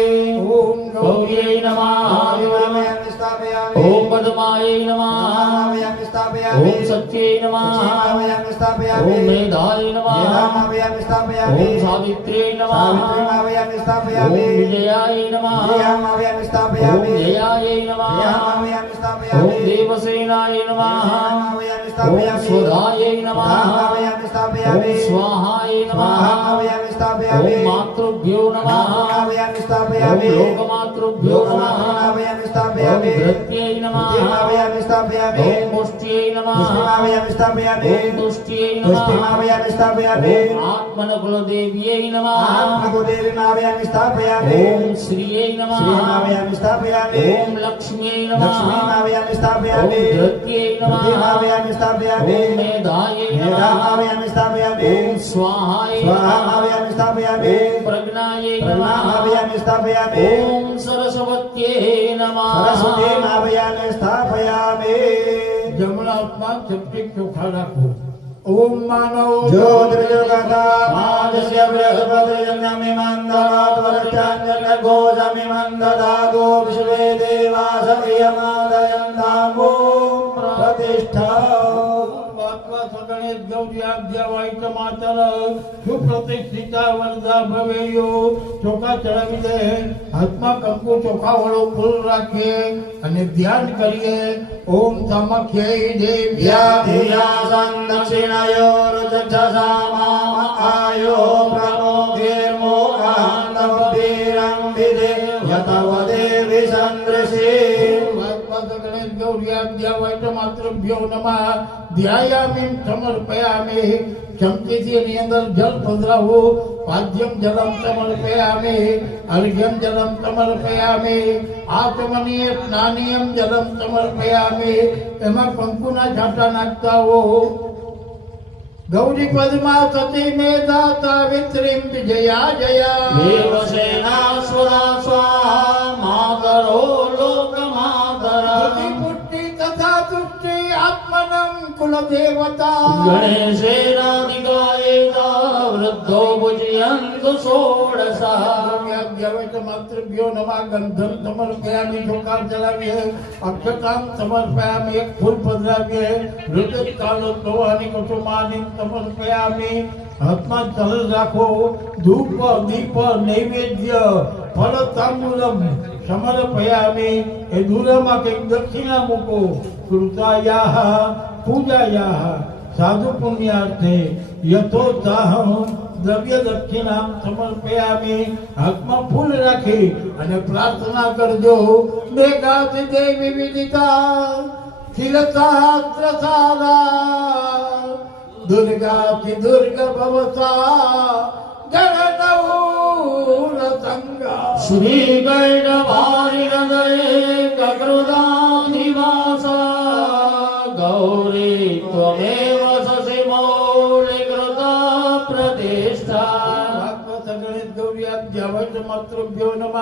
ઓમ ગૌર્यै નમઃ. આવિર્ભાવયામિ સ્થાપયામિ. ઓમ પદ્માય નમઃ. આવિર્ભાવયામિ સ્થાપયામિ. ઓમ સત્यै નમઃ. આવિર્ભાવયામિ સ્થાપયામિ. ઓમ મેધાય નમઃ. આવિર્ભાવયામિ સ્થાપયામિ. ઓમ સાવિત્ર્यै નમઃ. સાવિત્રીમાવયામિ ઓમ સ્થાપયામિ. વિજયાય નમઃ. વિજયામાવયામિ ઓમ સ્થાપયામિ. જયાય નમઃ. વિજયામાવયામિ ઓમ સ્થાપયામિ. દેવસેનાય નમઃ. વિજયામાવયામિ ઓમ સ્થાપયામિ. સ્વધાય નમઃ. વિજયામાવયામિ ઓમ સ્થાપયામિ. સ્વાહાય નમઃ. મહામાવયામિ સ્થાપયામિ. ઓમ માતૃભ્યો નમઃ. મહામાવયામિ ઓમ સ્થાપયામિ. લોકમાતૃભ્યો નમઃ. મહામાવયામિ ઓમ સ્થાપયામિ. ધૃત્यै નમઃ. ધૃતિમાવયામિ સ્થાપયામિ. ઓમ પુષ્ટ્यै નમઃ. પુષ્ટિમાવયામિ સ્થાપયામિ. ઓમ તુષ્ટ્यै નમઃ. પુષ્ટિમાવયામિ સ્થાપયામિ. ઓમ આત્મનકુલદેવ્यै નમઃ. આત્મકુદેવીમાવયામિ સ્થાપયામિ. ઓમ શ્રીयै નમઃ. શ્રીમાવયામિ સ્થાપયામિ. ઓમ લક્ષ્મ્यै નમઃ. લક્ષ્મીમાવયામિ ઓમ સ્થાપયામિ. ધૃત્यै નમઃ. ધૃતિમાવયામિ સ્થાપયામિ. ઓમ મેધાય નમઃ. મેધામાવયામિ સ્થાપયામિ. ઓમ સ્વાહાય નમઃ. સ્વાહામાવયામિ સ્થાપયામિ. ઓમ પ્રજ્ઞાयै નમઃ. પ્રજ્ઞામાવયામિ સ્થાપયામિ. ઓમ સરસ્વત્यै નમઃ. સરસ્વતીમાવયામિ સ્થાપયામિ. જમણા હાથમાં ચપટી ચોખા રાખો. ઓમ માનવ જ્યોતિર્જગતા માદસ્ય બૃહસ્પતિર્યજ્ઞમિ મંદનાત વર્ષાન્યન ગોજમિ મંદદાગો વિશ્વે દેવા સવ્યમાદયન્તામો પ્રતિષ્ઠા. મહાત્મા સગણેશ ગૌર્યાધ્યાવાહિત માતર સુપ્રતિષ્ઠિતા વરદા ભવેયો. ચોખા ચડાવી દે, હાથમાં કંકુ ચોખા વાળો ફૂલ રાખીએ અને ધ્યાન કરીએ. ઓમ સામખ્યૈ દેવ્યા યાધિયાસં દક્ષિણયોરુચક્ષસામા આયો પ્રમોધિર્મો આનવબીરં વિદે યતવ દેવી સંદ્રસી. ગણેશ ગૌર્યાધ્યાવાહિત માતૃભ્યો નમઃ. ધ્યાયામિ સમર્પયામિ. ચમચીથી એની અંદર જળ પધરાવો. પાદ્યમ જલમ સમર્પયામિ. અર્ઘ્યમ જલમ સમર્પયામિ. આચમનીય સ્નાનીયમ જલમ સમર્પયામિ. એમાં કંકુના છાંટા નાખતા હો. ગૌરી પદ્મા સતી મેધા સાવિત્રીમ વિજયા જયા. દેવસેનાસુરા સ્વાહા માતરો લોકમાતરઃ. સતી પુષ્ટિ તથા તુષ્ટિ આત્મનમ કુલદેવતા. ગણેશેનાધિકાયેતા વૃદ્ધો પૂજયન્તુ ષોડશઃ. માતૃભ્યો નમઃ. ગંધમ સમર્પયામિ. ચોખા ચલાવીએ. અક્ષતામ સમર્પયામિ. એક ફૂલ પધરાવીએ. ઋતુક કાલો પ્રવાહની કુસુમાની સમર્પયામિ. હાથમાં જલ રાખો. ધૂપ દીપ નૈવેદ્ય ફળ તાંબૂલમ સમર્પયામિ. એ દૂરમાં કંઈક દક્ષિણા મૂકો. કૃતાયાઃ પૂજાયાઃ સાધુ પુણ્યાર્થે યથોત્સાહં દ્રવ્ય દક્ષિણામ સમર્પયામિ. હાથમાં ફૂલ રાખી અને પ્રાર્થના કરજો. દેગાતિ દેવી વિદિતા શિરસાત્રસારા. દુર્ગાતિ દુર્ગ ભવતા ગણનૌરસંગા. શ્રી ગૈડવારી હૃદયે કકૃતાધિવાસ. ગૌરી ત્વમેવ સસી મૌલિકૃતા પ્રતિષ્ઠા. ગણેશ ગૌર્યાધ્યાવાહિત માતૃભ્યો નમઃ.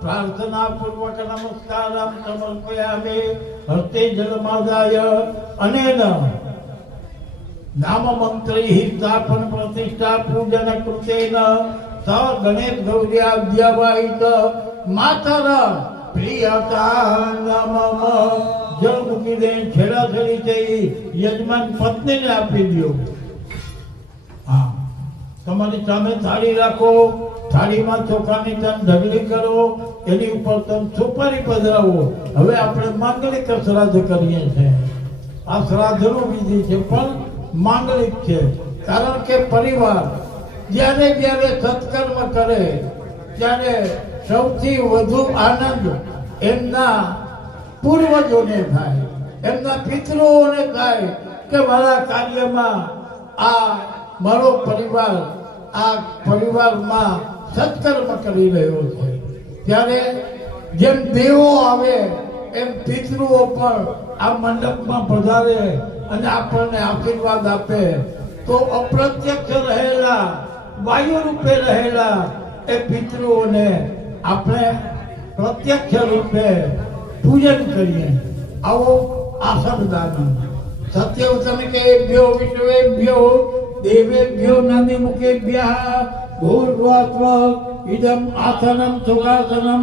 પ્રાર્થના પૂર્વક નમસ્કારમ સમર્પયામિ. હસ્તે જલમાદાય અનેન નામ મંત્રૈઃ સ્થાપન પ્રતિષ્ઠા પૂજન કૃતેન સ ગણેશ ગૌર્યાધ્યાવાહિત માતર પ્રિયતા નમઃ. જળ મૂકી દે, છેડાછેડી છે એ યજમાન પત્નીને આપી દો. હા, તમારી સામે થાળી રાખો, થાળીમાં ચોખાની તન ઢગલી કરો, એની ઉપર તમે સુપારી પધરાવો. હવે આપણે માંગલિક શ્રાદ્ધ કરીએ છીએ. આ શ્રાદ્ધનું વિધિ છે પણ માંગલિક છે. કારણ કે પરિવાર જ્યારે જ્યારે સત્કર્મ કરે ત્યારે સૌથી વધુ આનંદ એમના પૂર્વજોને થાય, એમના પિતૃઓને થાય કે મારા કાર્યમાં આ મારો પરિવાર આ પરિવારમાં સત્કર્મ કરી રહ્યો છે. ત્યારે જેમ દેવો આવે એમ પિતૃઓ પણ આ મંડપમાં પધારે અને આપણને આશીર્વાદ આપે. તો અપ્રત્યક્ષ રહેલા, વાયુ રૂપે રહેલા એ પિતૃઓને આપણે પ્રત્યક્ષ રૂપે પૂજન કરીએ. આવો આસનદાન. સત્યવતન કે ભ્યો વિશ્વેભ્યો દેવેભ્યો નંદી મુખેભ્યઃ ભૂર્ભુવઃ ઇદમ આસનમ સુખાસનમ.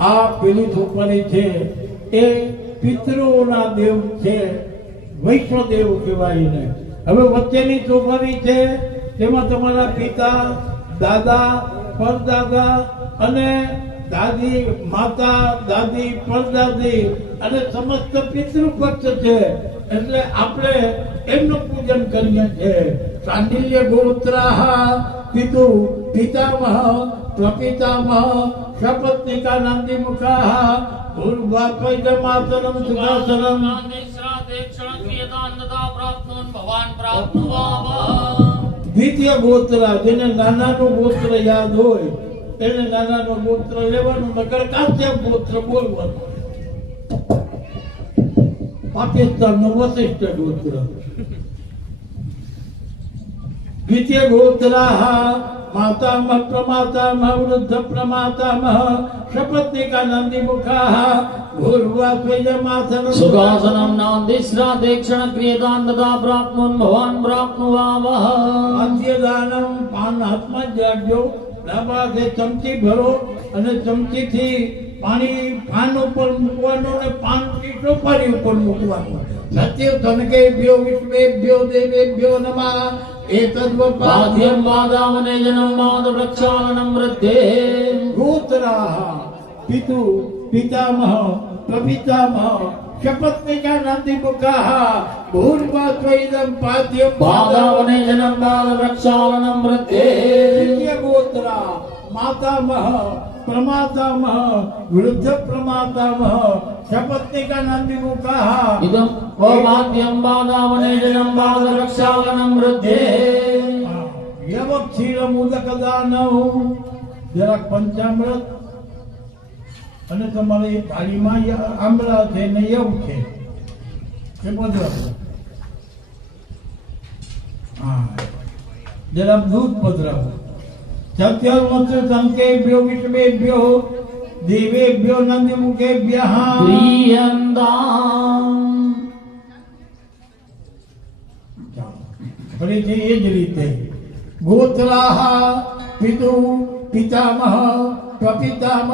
આ પેલી સુપારી છે એ પિતૃઓના દેવ છે, વૈષ્ણોદેવ કહેવાય ને. હવે વચ્ચેની સુપારી છે તેમાં તમારા પિતા, દાદા, પરદાદા અને દાદી, માતા, દાદી, પરદાદી અને સમસ્ત પિતૃપક્ષ છે. એટલે આપણે એમનું પૂજન કરીએ છીએ. સાંડિલ્ય ગોત્રાઃ પિતુ પિતામહ પ્રપિતામહ સપત્નિકા નંદી મુખાઃ ભૂર્ભુવઃ સુખાસનમ. દ્વિતીય ગોત્ર, જેને નાનાનું ગોત્ર યાદ હોય તેને નાનાનું ગોત્ર લેવાનું, નકર કાશ્યપ ગોત્ર બોલવાનું. પાકિસ્તાનનું વશિષ્ઠ ગોત્ર. દ્વિતીય ગોત્રાઃ માતામહ પ્રમાતામહ વૃદ્ધ પ્રમાતામહ સપત્નિકા નંદી મુખાઃ ભૂર્ભુવઃ સુખાસનમ નાંદિશ્રાદેક્ષણ ક્રિયતાન તથા પ્રાપ્નુન ભવાન પ્રાપ્નુવાવઃ. આદ્યદાનમ, પાન હાથમાં જ રાખજો. ડાબા હાથે ચમચી ભરો અને ચમચીથી પાણી પાન ઉપર મૂકવાનું અને પાન સોપારી ઉપર મૂકવાનું. સત્ય ધનકેભ્યો વિશ્વેભ્યો દેવેભ્યો નમઃ. પાદ્યમ વાદાવને જનમ વાદ પ્રક્ષાલનમ વૃદ્ધે. ગોત્રાઃ પિતુ પિતામહ પ્રપિતામહ સપત્નિકા નંદી મુખાઃ ભૂર્ભુવઃ ઇદમ પાદ્યમ વાદાવને જનમ વાદ પ્રક્ષાલનમ વૃદ્ધે. દ્વિતીય ગોત્ર માતામહ પ્રમાતામહ વૃદ્ધ પ્રમાતામહ સપત્નિકા નંદી મુખાઃ ઇદમ પાદ્યમ વાદાવને જનમ વાદ પ્રક્ષાલનમ વૃદ્ધે. યવક્ષીર મુદક દાનવ. જરાક પંચામૃત અને તમારી થાળીમાં આંબળા છે ને યવ છે એ પધરાવો. હા, જરાક દૂધ પધરાવો. સત્યવત સંકેભ્યો વિશ્વેભ્યો દેવેભ્યો નંદી મુખેભ્યઃ પ્રિયંદામ. ફરીથી એ જ રીતે ગોત્રાઃ પિતુ પિતામહ પ્રપિતામહ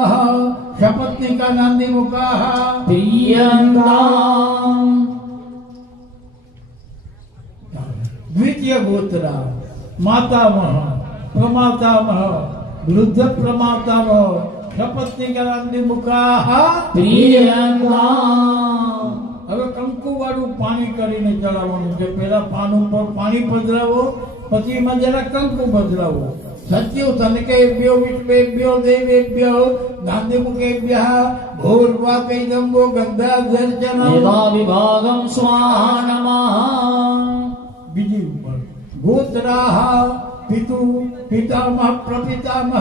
સપત્નિકા નંદી મુખાઃ પ્રિયંદામ. દ્વિતીય ગોત્ર માતામહ પ્રમાતામહ વૃદ્ધ પ્રમાતામહ સપત્નિકા નંદી મુખાઃ પ્રિયંદામ. હવે કંકુ વાળું પાણી કરીને ચડાવવાનું છે. પેલા પાન ઉપર પાણી પધરાવો, પછી એમાં જરા કંકુ પધરાવો. સત્યુ તનકેભ્યો વિશ્વેભ્યો દેવેભ્યો નંદી મુખેભ્યઃ ભૂર્ભુવઃ ઇદમ ગંધાધર્જનમ. યદા વિભાગમ સ્વાહા નમઃ. બીજી ઉપર ગોત્રાઃ પિતુ પિતામહ પ્રપિતામહ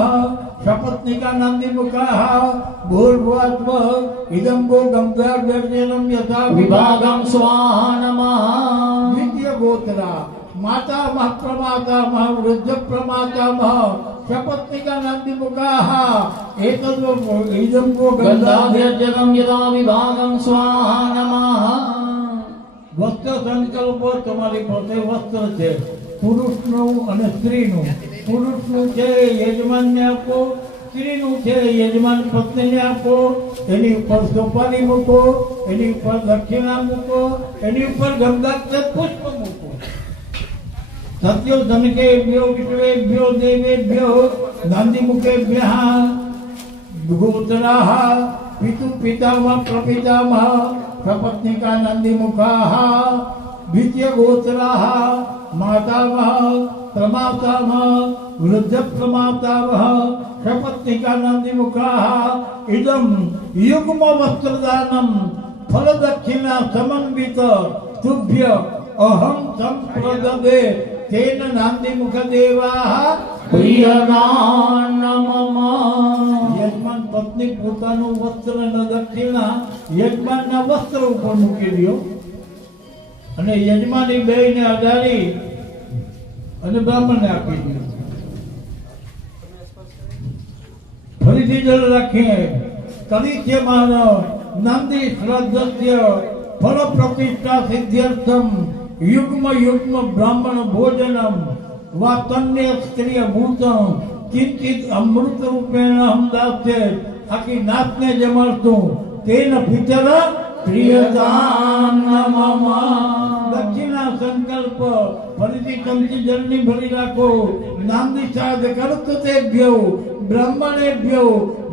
સપત્નિકા નંદી મુખાઃ ભૂર્ભુવઃ ઇદમ ગંધાધર્જનમ યથા વિભાગમ સ્વાહા નમઃ. દ્વિતીય ગોત્ર માતામહ પ્રમાતામહ વૃદ્ધ પ્રમાતામહ સપત્નિકા નંદી મુખાઃ એતદ્ ઇદમ ગંધાધ્યજગમ યદા વિભાગમ સ્વાહા નમઃ. વસ્ત્ર સંકલ્પ. તમારી પાસે વસ્ત્ર છે પુરુષનું અને સ્ત્રીનું. પુરુષનું છે યજમાનને આપો સ્ત્રીનું છે યજમાન પત્નીને આપો, એની ઉપર સોપારી મૂકો, એની ઉપર દક્ષિણા મૂકો, એની ઉપર ગંધાક્ષર પુષ્પ મૂકો. સત્યો ધનકેભ્યો વિષ્ણુવેભ્યો દેવેભ્યો નાંદીમુખેભ્યઃ ગોત્રાઃ પિતુ પિતામહ પ્રપિતામહ સપત્નિકા નંદીમુખાઃ દ્વિતીય ગોત્રાઃ માતામહ પ્રમાતામહ વૃદ્ધ પ્રમાતામહ સપત્નિકા નંદીમુખાઃ ઇદં યુગ્મ વસ્ત્રદાનમ ફલદક્ષિણા સમન્વિત તુભ્ય અહં સંપ્રદદે તેન નાંદીમુખ દેવાઃ પ્રિયદાનમમ. યજમાન પત્ની પોતાનું વસ્ત્ર અને દક્ષિણા યજમાનના વસ્ત્ર ઉપર મૂકી દો અને યજમાની બેયને અડાડી અને બ્રાહ્મણને આપી દો. ફરીથી જળ રાખીએ કલિત્ય માનવ નંદી શ્રદ્ધસ્ય ફળ પ્રતિષ્ઠા સિદ્ધ્યર્થમ યુગ્મ યુગ્મ બ્રાહ્મણ ભોજનમ વા તન્ય સ્ત્રીય ભૂતમ કિંચિત અમૃત રૂપેણ અહમદાસ્ય. આખી નાતને જમાડતું તેન પિતર પ્રિયદાનમમ. દક્ષિણા સંકલ્પ ફરીથી ચમચી જળની ભરી રાખો. નાંદી સાધ કર્તૃતેભ્યો બ્રહ્મણેભ્યો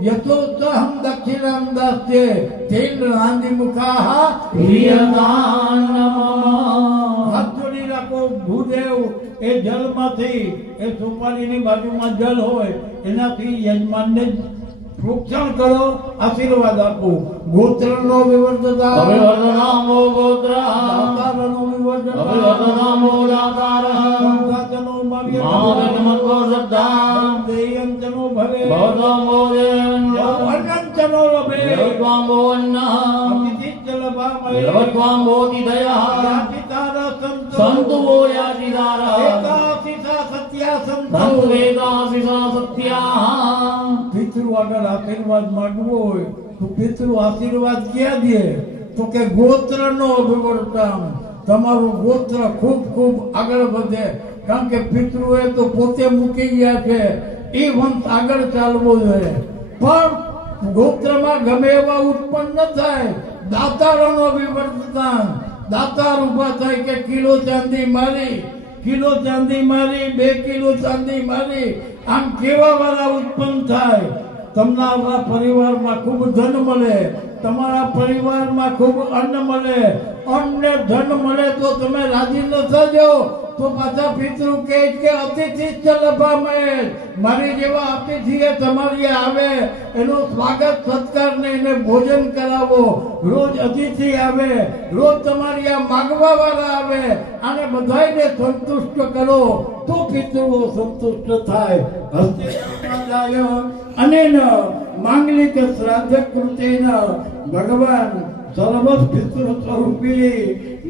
યથોત્તહં દક્ષિણાં દાસ્યે તેન નાંદીમુખાઃ પ્રિયદાનમમ. હાથ જોડી રાખો. ભૂદેવ એ જલમાંથી એ સોપારીની બાજુમાં જલ હોય એનાથી યજમાનને પ્રોક્ષણ કરો, આશીર્વાદ આપો. ગોત્રનો વિવર્ધતા અભિવર્ધનામો ગોત્રઃ દાતારનો વિવર્ધતા અભિવર્ધનામો દાતારઃ સંઘાતનો માવેનમકો શ્રદ્ધા દેયંતનો ભવે ભવતમો દેવન્યો અનંતનો લભે ભગવાંગો અન્નઃ અતિથિજલભામય ભગવાંગોતિ દયઃ યાતિતારા સંતો યાતિદારઃ એકાશિષા સત્યા સંતો. સંતો વેદાસિસા સત્યાઃ. પિતૃ આગળ આશીર્વાદ માંગવો હોય તો પિતૃ આશીર્વાદ ક્યાં દે? તો કે ગોત્રનો અભિવર્તન. તમારું ગોત્ર ખૂબ ખૂબ આગળ વધે. કારણ કે પિતૃએ તો પોતે મૂકી ગયા છે, એ વંશ આગળ ચાલવો જોઈએ. પણ ગોત્રમાં ગમે એવા ઉત્પન્ન ન થાય. દાતારોનો વિવર્તન. દાતાર ઉભા થાય કે કિલો ચાંદી મારી, કિલો ચાંદી મારી, 2 કિલો ચાંદી મારી, આમ કેવા વાળા ઉત્પન્ન થાય. તમારા પરિવારમાં ખૂબ ધન મળે, તમારા પરિવારમાં ખૂબ અન્ન મળે. અન્ન ને ધન મળે તો તમે રાજી ન થજો. તો પાછા પિતૃ કહે કે અતિથિ લભામય. મારી જેવા અતિથિ તમારી આવે એનો સ્વાગત સત્કાર ને એને ભોજન કરાવો. રોજ અતિથિ આવે, રોજ તમારી આ માગવા વાળા આવે, આને બધાયને સંતુષ્ટ કરો તો પિતૃઓ સંતુષ્ટ થાય. હસ્તે અને માંગલિક શ્રાદ્ધ કૃતેન ભગવાન સર્વ પિતૃ સ્વરૂપી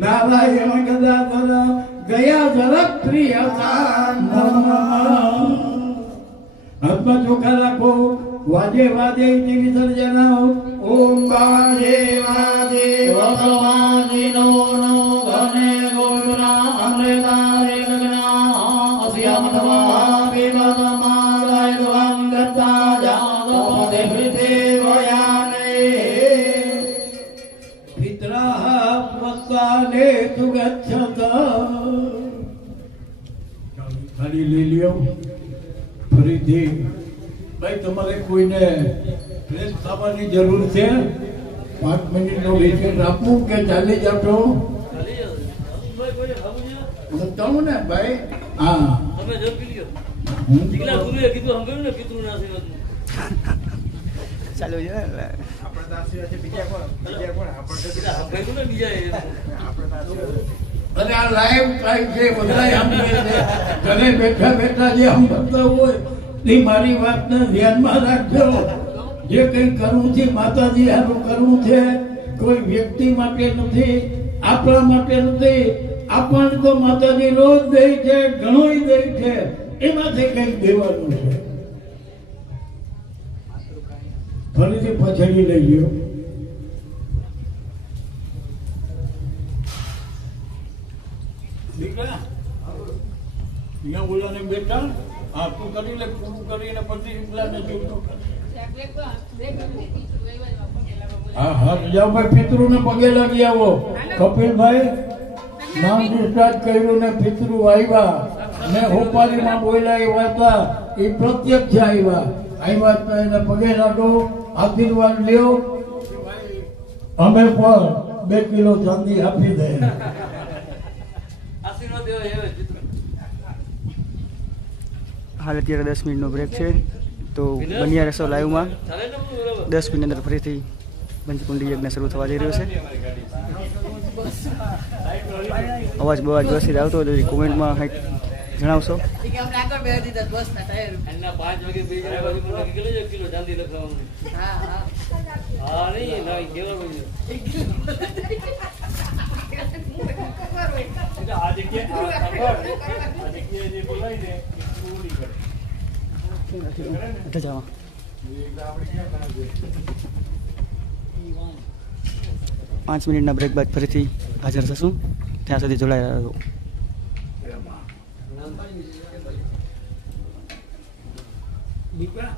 નારાયણ ગદાધર ગયા જરક પ્રિય હાથમાં ચોખા રાખો. વાજે વાજે વિસર્જન. ઓમ વાજે વાજે ભગવાનિનો નો ઘને ગોળના અમૃતારે ગગના અસ્યામતવા વિવદમાલય દ્વંગતા જાતો દેવૃતે વયાને પિતરાઃ સ્વસ્થાને સુગચ્છત. ખાલી લઈ લ્યો. ફરીથી ભાઈ તમારે કોઈને ફ્રેશ થવાની જરૂર છે? 5 મિનિટનો રિસેસ આપું કે ચાલી જાતો? બતાવું ને ભાઈ. હા તમે જપ કરી લ્યો. હું દીકરા ગુરુએ કીધું સાંભળ્યું ને પિતૃના આશીર્વાદ. ચાલુ છે ને સાંભળ્યું ને બીજા અને આ લાઈવ થાય છે, બધાય સાંભળે છે. ઘરે બેઠા બેઠા જે સાંભળતા હોય એ મારી વાતને ધ્યાનમાં રાખજો. જે કંઈ કરવું છે માતાજી હારું કરવું છે. કોઈ વ્યક્તિ માટે નથી, આપણા માટે નથી. આપણને તો માતાજી રોજ દે છે, ઘણું દે છે, એમાંથી કંઈક દેવાનું છે. ફરીથી પછાડી લઈ ગયો. દીકરા અહીંયા બોલાને બેઠા હા તું કરી લે, પૂરું કરીને પછી પેલાને જોજો. હા હા જાઓ ભાઈ, પિતૃને પગે લાગી આવો. કપિલભાઈ નામ ડિસ્ચાર્જ કર્યું ને પિતૃ આવ્યા ને હોપારીમાં બોલ્યા એવા હતા, એ પ્રત્યક્ષ આવ્યા તો એને પગે લાગો, આશીર્વાદ લ્યો. અમે પણ 2 કિલો ચાંદી આપી દે. આશીર્વાદ દેવા એવા પિતૃ. હાલ અત્યારે 10 મિનિટનો બ્રેક છે, તો બન્યા રહેશો લાઈવમાં. ચાલે ને બરોબર. 10 મિનિટ અંદર ફરીથી પંચકુંડી યજ્ઞ શરૂ થવા જઈ રહ્યો છે. અવાજ બવાજ વ્યવસ્થિત આવતો હોય તો કોમેન્ટમાં કંઈક જણાવશો. એના 5 વાગે બે જણા બાજુ પર નક્કી કરી લેજો, કિલો ચાંદી લખાવવાનું. હા નહીં ના કેવળ એટલે જવા 5 મિનિટના બ્રેક બાદ ફરીથી હાજર થશું. ત્યાં સુધી જોડાયેલા રહો. દીકરા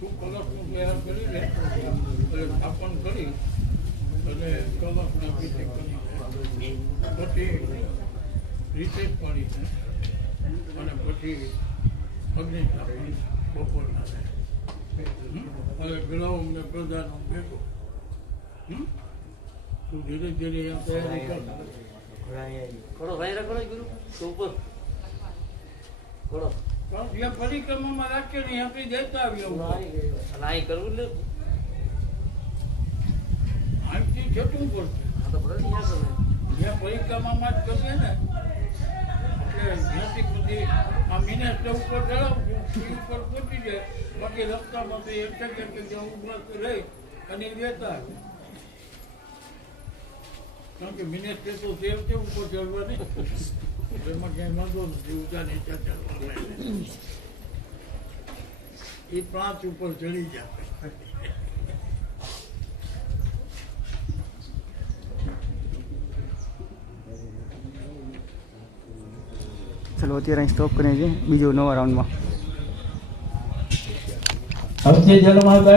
તું કલશનું તૈયાર કરી લે, એટલે સ્થાપન કરી અને કલશને અભિષેક કરી પછી રીસેસ પાડી છે અને પછી અગ્નિ સ્થાપન બપોરના હવે ગ્રહ ને પ્રધાન ભેગો. તું ધીરે ધીરે આ તૈયારી કર. ખડો ભાઈ રાખો ને ગુરુ તો ઉપર ખડો જ્યાં પરિક્રમામાં રાખીએ ને આપણી દેતા આવ્યો લાઈ કરવું ને આમથી છટવું પડશે. આ તો બરાબર અહીંયા કરે. જ્યાં પરિક્રમામાં જ કરીએ ને એટલે જ્યાંથી પછી આ મિનેસ્ટર ઉપર ચડાવશું, એ ઉપર પહોંચી જાય. બાકી રસ્તામાં તો એક જ્યાં ઉભા રહી અને દેતા આવે. કારણ કે મિનેસ્ટર તો સેવ છે ઉપર ચડવા નહીં, એમાં ક્યાંય વાંધો નથી. ઊંચા નીચા ચડવા એ 5 ઉપર ચડી જાય. ચલો અત્યારે અહીં સ્ટોપ કરીએ છીએ બીજો નવા રાઉન્ડમાં. અક્ષય જલમાં